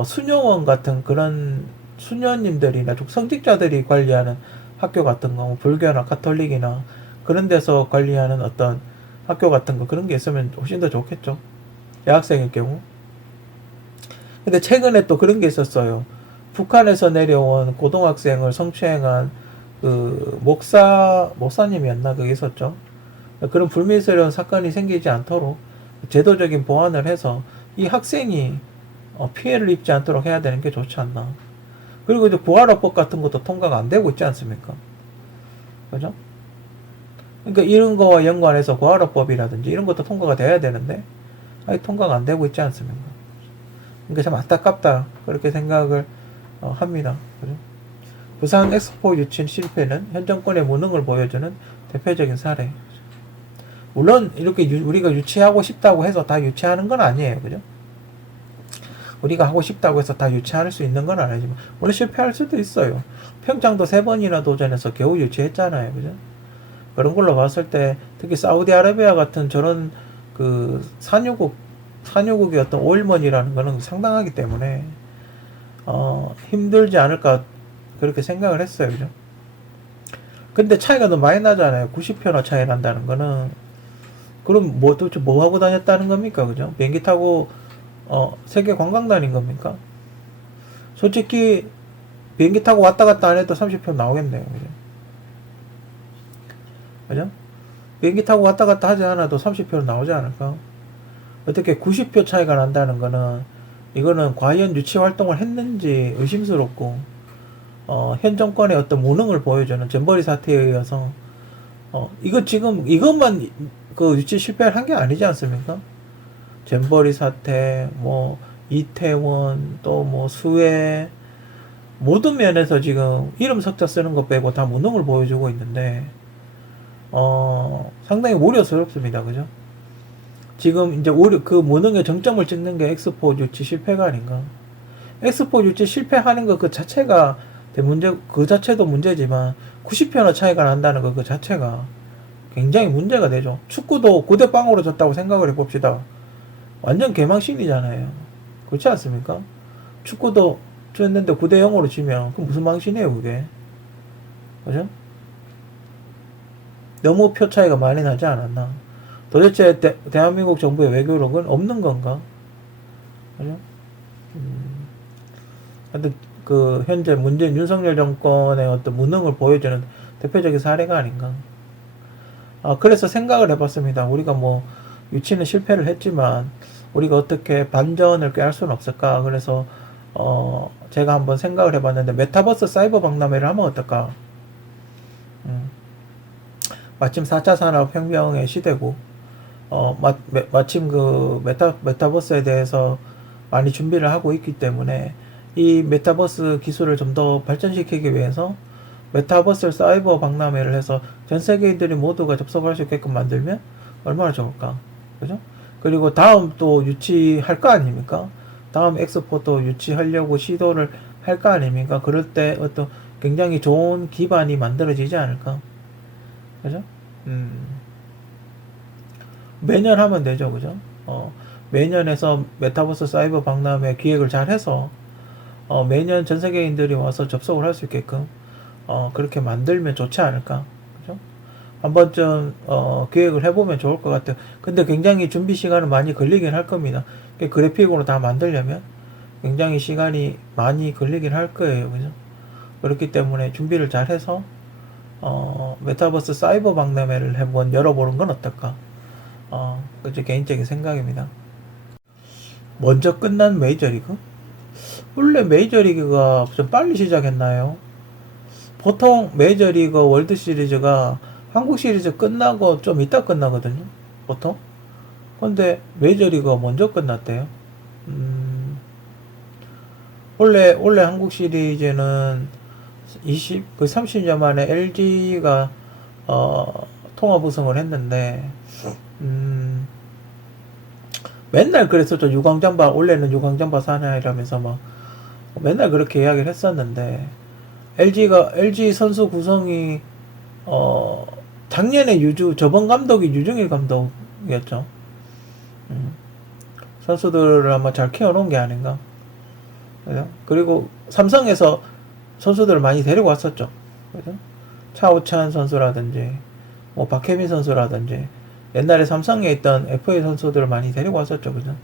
수녀원 같은 그런 수녀님들이나 좀 성직자들이 관리하는 학교 같은 거, 뭐 불교나 카톨릭이나 그런 데서 관리하는 어떤 학교 같은 거 그런 게 있으면 훨씬 더 좋겠죠. 여학생일 경우. 근데 최근에 또 그런 게 있었어요. 북한에서 내려온 고등학생을 성추행한 그 목사님이었나 그게 있었죠. 그런 불미스러운 사건이 생기지 않도록 제도적인 보완을 해서 이 학생이 피해를 입지 않도록 해야 되는 게 좋지 않나. 그리고 이제 부활어법 같은 것도 통과가 안 되고 있지 않습니까? 그죠? 그러니까 이런 거와 연관해서 부활어법이라든지 이런 것도 통과가 돼야 되는데 아직 통과가 안 되고 있지 않습니까? 그러니까 참 안타깝다 그렇게 생각을 합니다. 그죠? 부산 엑스포 유치 실패는 현 정권의 무능을 보여주는 대표적인 사례. 물론 이렇게 우리가 유치하고 싶다고 해서 다 유치하는 건 아니에요. 그죠? 우리가 하고 싶다고 해서 다 유치할 수 있는 건 아니지만 물론 실패할 수도 있어요. 평창도 3번이나 도전해서 겨우 유치했잖아요. 그죠? 그런 걸로 봤을 때 특히 사우디아라비아 같은 저런 그 산유국의 어떤 오일머니라는 거는 상당하기 때문에 힘들지 않을까 그렇게 생각을 했어요. 그죠? 근데 차이가 너무 많이 나잖아요. 90표나 차이 난다는 거는. 그럼 뭐 도대체 뭐 하고 다녔다는 겁니까? 그죠? 비행기 타고 세계 관광 다닌 겁니까? 솔직히 비행기 타고 왔다 갔다 안 해도 30표 나오겠네요. 그죠? 그죠? 비행기 타고 왔다 갔다 하지 않아도 30표 나오지 않을까? 어떻게 90표 차이가 난다는 거는 이거는 과연 유치 활동을 했는지 의심스럽고 현 정권의 어떤 무능을 보여주는 잼버리 사태에 의해서 이거 지금 이것만 그 유치 실패를 한 게 아니지 않습니까? 잼버리 사태, 뭐 이태원, 또 뭐 수해 모든 면에서 지금 이름 석자 쓰는 것 빼고 다 무능을 보여주고 있는데 상당히 우려스럽습니다. 그죠? 지금 이제 그 무능의 정점을 찍는 게 엑스포 유치 실패가 아닌가. 엑스포 유치 실패하는 것 그 자체가 문제, 그 자체도 문제지만 90표나 차이가 난다는 것 그 자체가 굉장히 문제가 되죠. 축구도 9대 0으로 졌다고 생각을 해봅시다. 완전 개망신이잖아요. 그렇지 않습니까? 축구도 졌는데 9대 0으로 지면 그 무슨 망신이에요 그게. 그죠? 너무 표 차이가 많이 나지 않았나. 도대체 대한민국 정부의 외교력은 없는 건가? 그죠? 하여튼 그 현재 문재인 윤석열 정권의 어떤 무능을 보여주는 대표적인 사례가 아닌가. 그래서 생각을 해봤습니다. 우리가 뭐 유치는 실패를 했지만 우리가 어떻게 반전을 꾀할 수는 없을까. 그래서 제가 한번 생각을 해봤는데 메타버스 사이버 박람회를 하면 어떨까. 마침 4차 산업혁명의 시대고 마침 그 메타버스에 대해서 많이 준비를 하고 있기 때문에 이 메타버스 기술을 좀 더 발전시키기 위해서 메타버스 사이버 박람회를 해서 전 세계인들이 모두가 접속할 수 있게끔 만들면 얼마나 좋을까. 그죠? 그리고 다음 또 유치할 거 아닙니까? 다음 엑스포 또 유치하려고 시도를 할 거 아닙니까? 그럴 때 어떤 굉장히 좋은 기반이 만들어지지 않을까. 그죠? 매년 하면 되죠. 그죠? 매년 해서 메타버스 사이버 박람회 기획을 잘 해서 매년 전 세계인들이 와서 접속을 할 수 있게끔 그렇게 만들면 좋지 않을까. 그죠? 한 번쯤 기획을 해보면 좋을 것 같아요. 근데 굉장히 준비 시간은 많이 걸리긴 할 겁니다. 그래픽으로 다 만들려면 굉장히 시간이 많이 걸리긴 할 거예요. 그죠? 그렇기 때문에 준비를 잘 해서 메타버스 사이버 박람회를 한번 열어보는 건 어떨까? 그제 개인적인 생각입니다. 먼저 끝난 메이저리그? 원래 메이저리그가 좀 빨리 시작했나요? 보통 메이저리그 월드시리즈가 한국 시리즈 끝나고 좀 이따 끝나거든요. 보통. 근데 메이저리그가 먼저 끝났대요. 원래 한국 시리즈는 거의 30년 만에 LG가 통합 우승을 했는데 맨날 그랬었죠. 유광잠바 원래는 유광잠바 사냐 이러면서 막 맨날 그렇게 이야기를 했었는데 LG 선수 구성이 작년에 저번 감독이 유중일 감독이었죠. 음, 선수들을 아마 잘 키워놓은 게 아닌가. 그죠? 그리고 삼성에서 선수들을 많이 데리고 왔었죠. 그죠? 차우찬 선수라든지 뭐 박혜민 선수라든지 옛날에 삼성에 있던 FA 선수들을 많이 데리고 왔었죠. 그죠?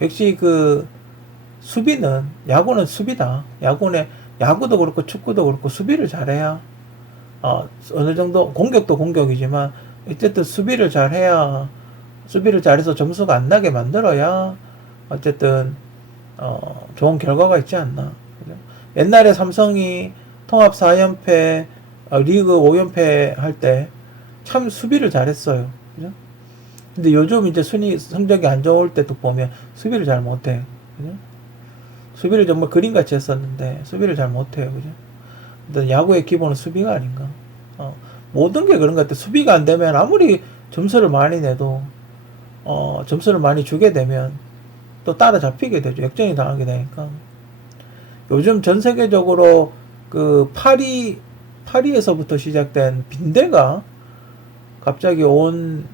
역시 그 수비는 야구는 수비다. 야구도 그렇고 축구도 그렇고 수비를 잘해야 어느 정도 공격도 공격이지만 어쨌든 수비를 잘해서 점수가 안 나게 만들어야 어쨌든 좋은 결과가 있지 않나. 그죠? 옛날에 삼성이 통합 4연패 리그 5연패 할 때 참 수비를 잘했어요. 그죠? 근데 요즘 이제 성적이 안 좋을 때도 보면 수비를 잘 못해요. 그죠? 수비를 정말 그림같이 했었는데 수비를 잘 못해요. 그죠? 근데 야구의 기본은 수비가 아닌가. 모든 게 그런 것 같아. 수비가 안 되면 아무리 점수를 많이 내도 점수를 많이 주게 되면 또 따라잡히게 되죠. 역전이 당하게 되니까. 요즘 전 세계적으로 그 파리에서부터 시작된 빈대가 갑자기 온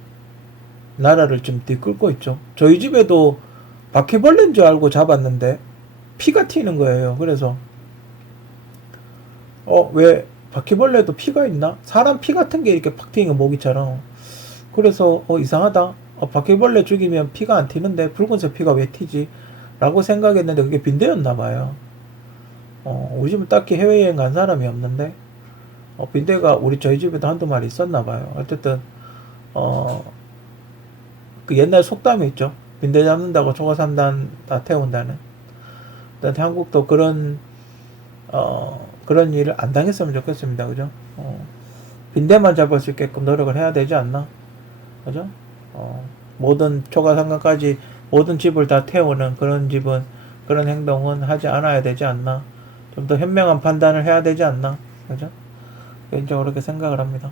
나라를 좀 뒤끌고 있죠. 저희 집에도 바퀴벌레인 줄 알고 잡았는데 피가 튀는 거예요. 그래서 왜 바퀴벌레도 피가 있나? 사람 피 같은 게 이렇게 팍 튀는 모기처럼. 그래서 이상하다. 바퀴벌레 죽이면 피가 안 튀는데 붉은색 피가 왜 튀지? 라고 생각했는데 그게 빈대였나 봐요. 우리 집은 딱히 해외여행 간 사람이 없는데 빈대가 저희 집에도 한두 마리 있었나 봐요. 어쨌든 그 옛날 속담이 있죠. 빈대 잡는다고 초가 3단 다 태운다는. 일단 한국도 그런 일을 안 당했으면 좋겠습니다. 그죠? 빈대만 잡을 수 있게끔 노력을 해야 되지 않나? 그죠? 모든 초가 3간까지 모든 집을 다 태우는 그런 행동은 하지 않아야 되지 않나? 좀 더 현명한 판단을 해야 되지 않나? 그죠? 개인적으로 그렇게 생각을 합니다.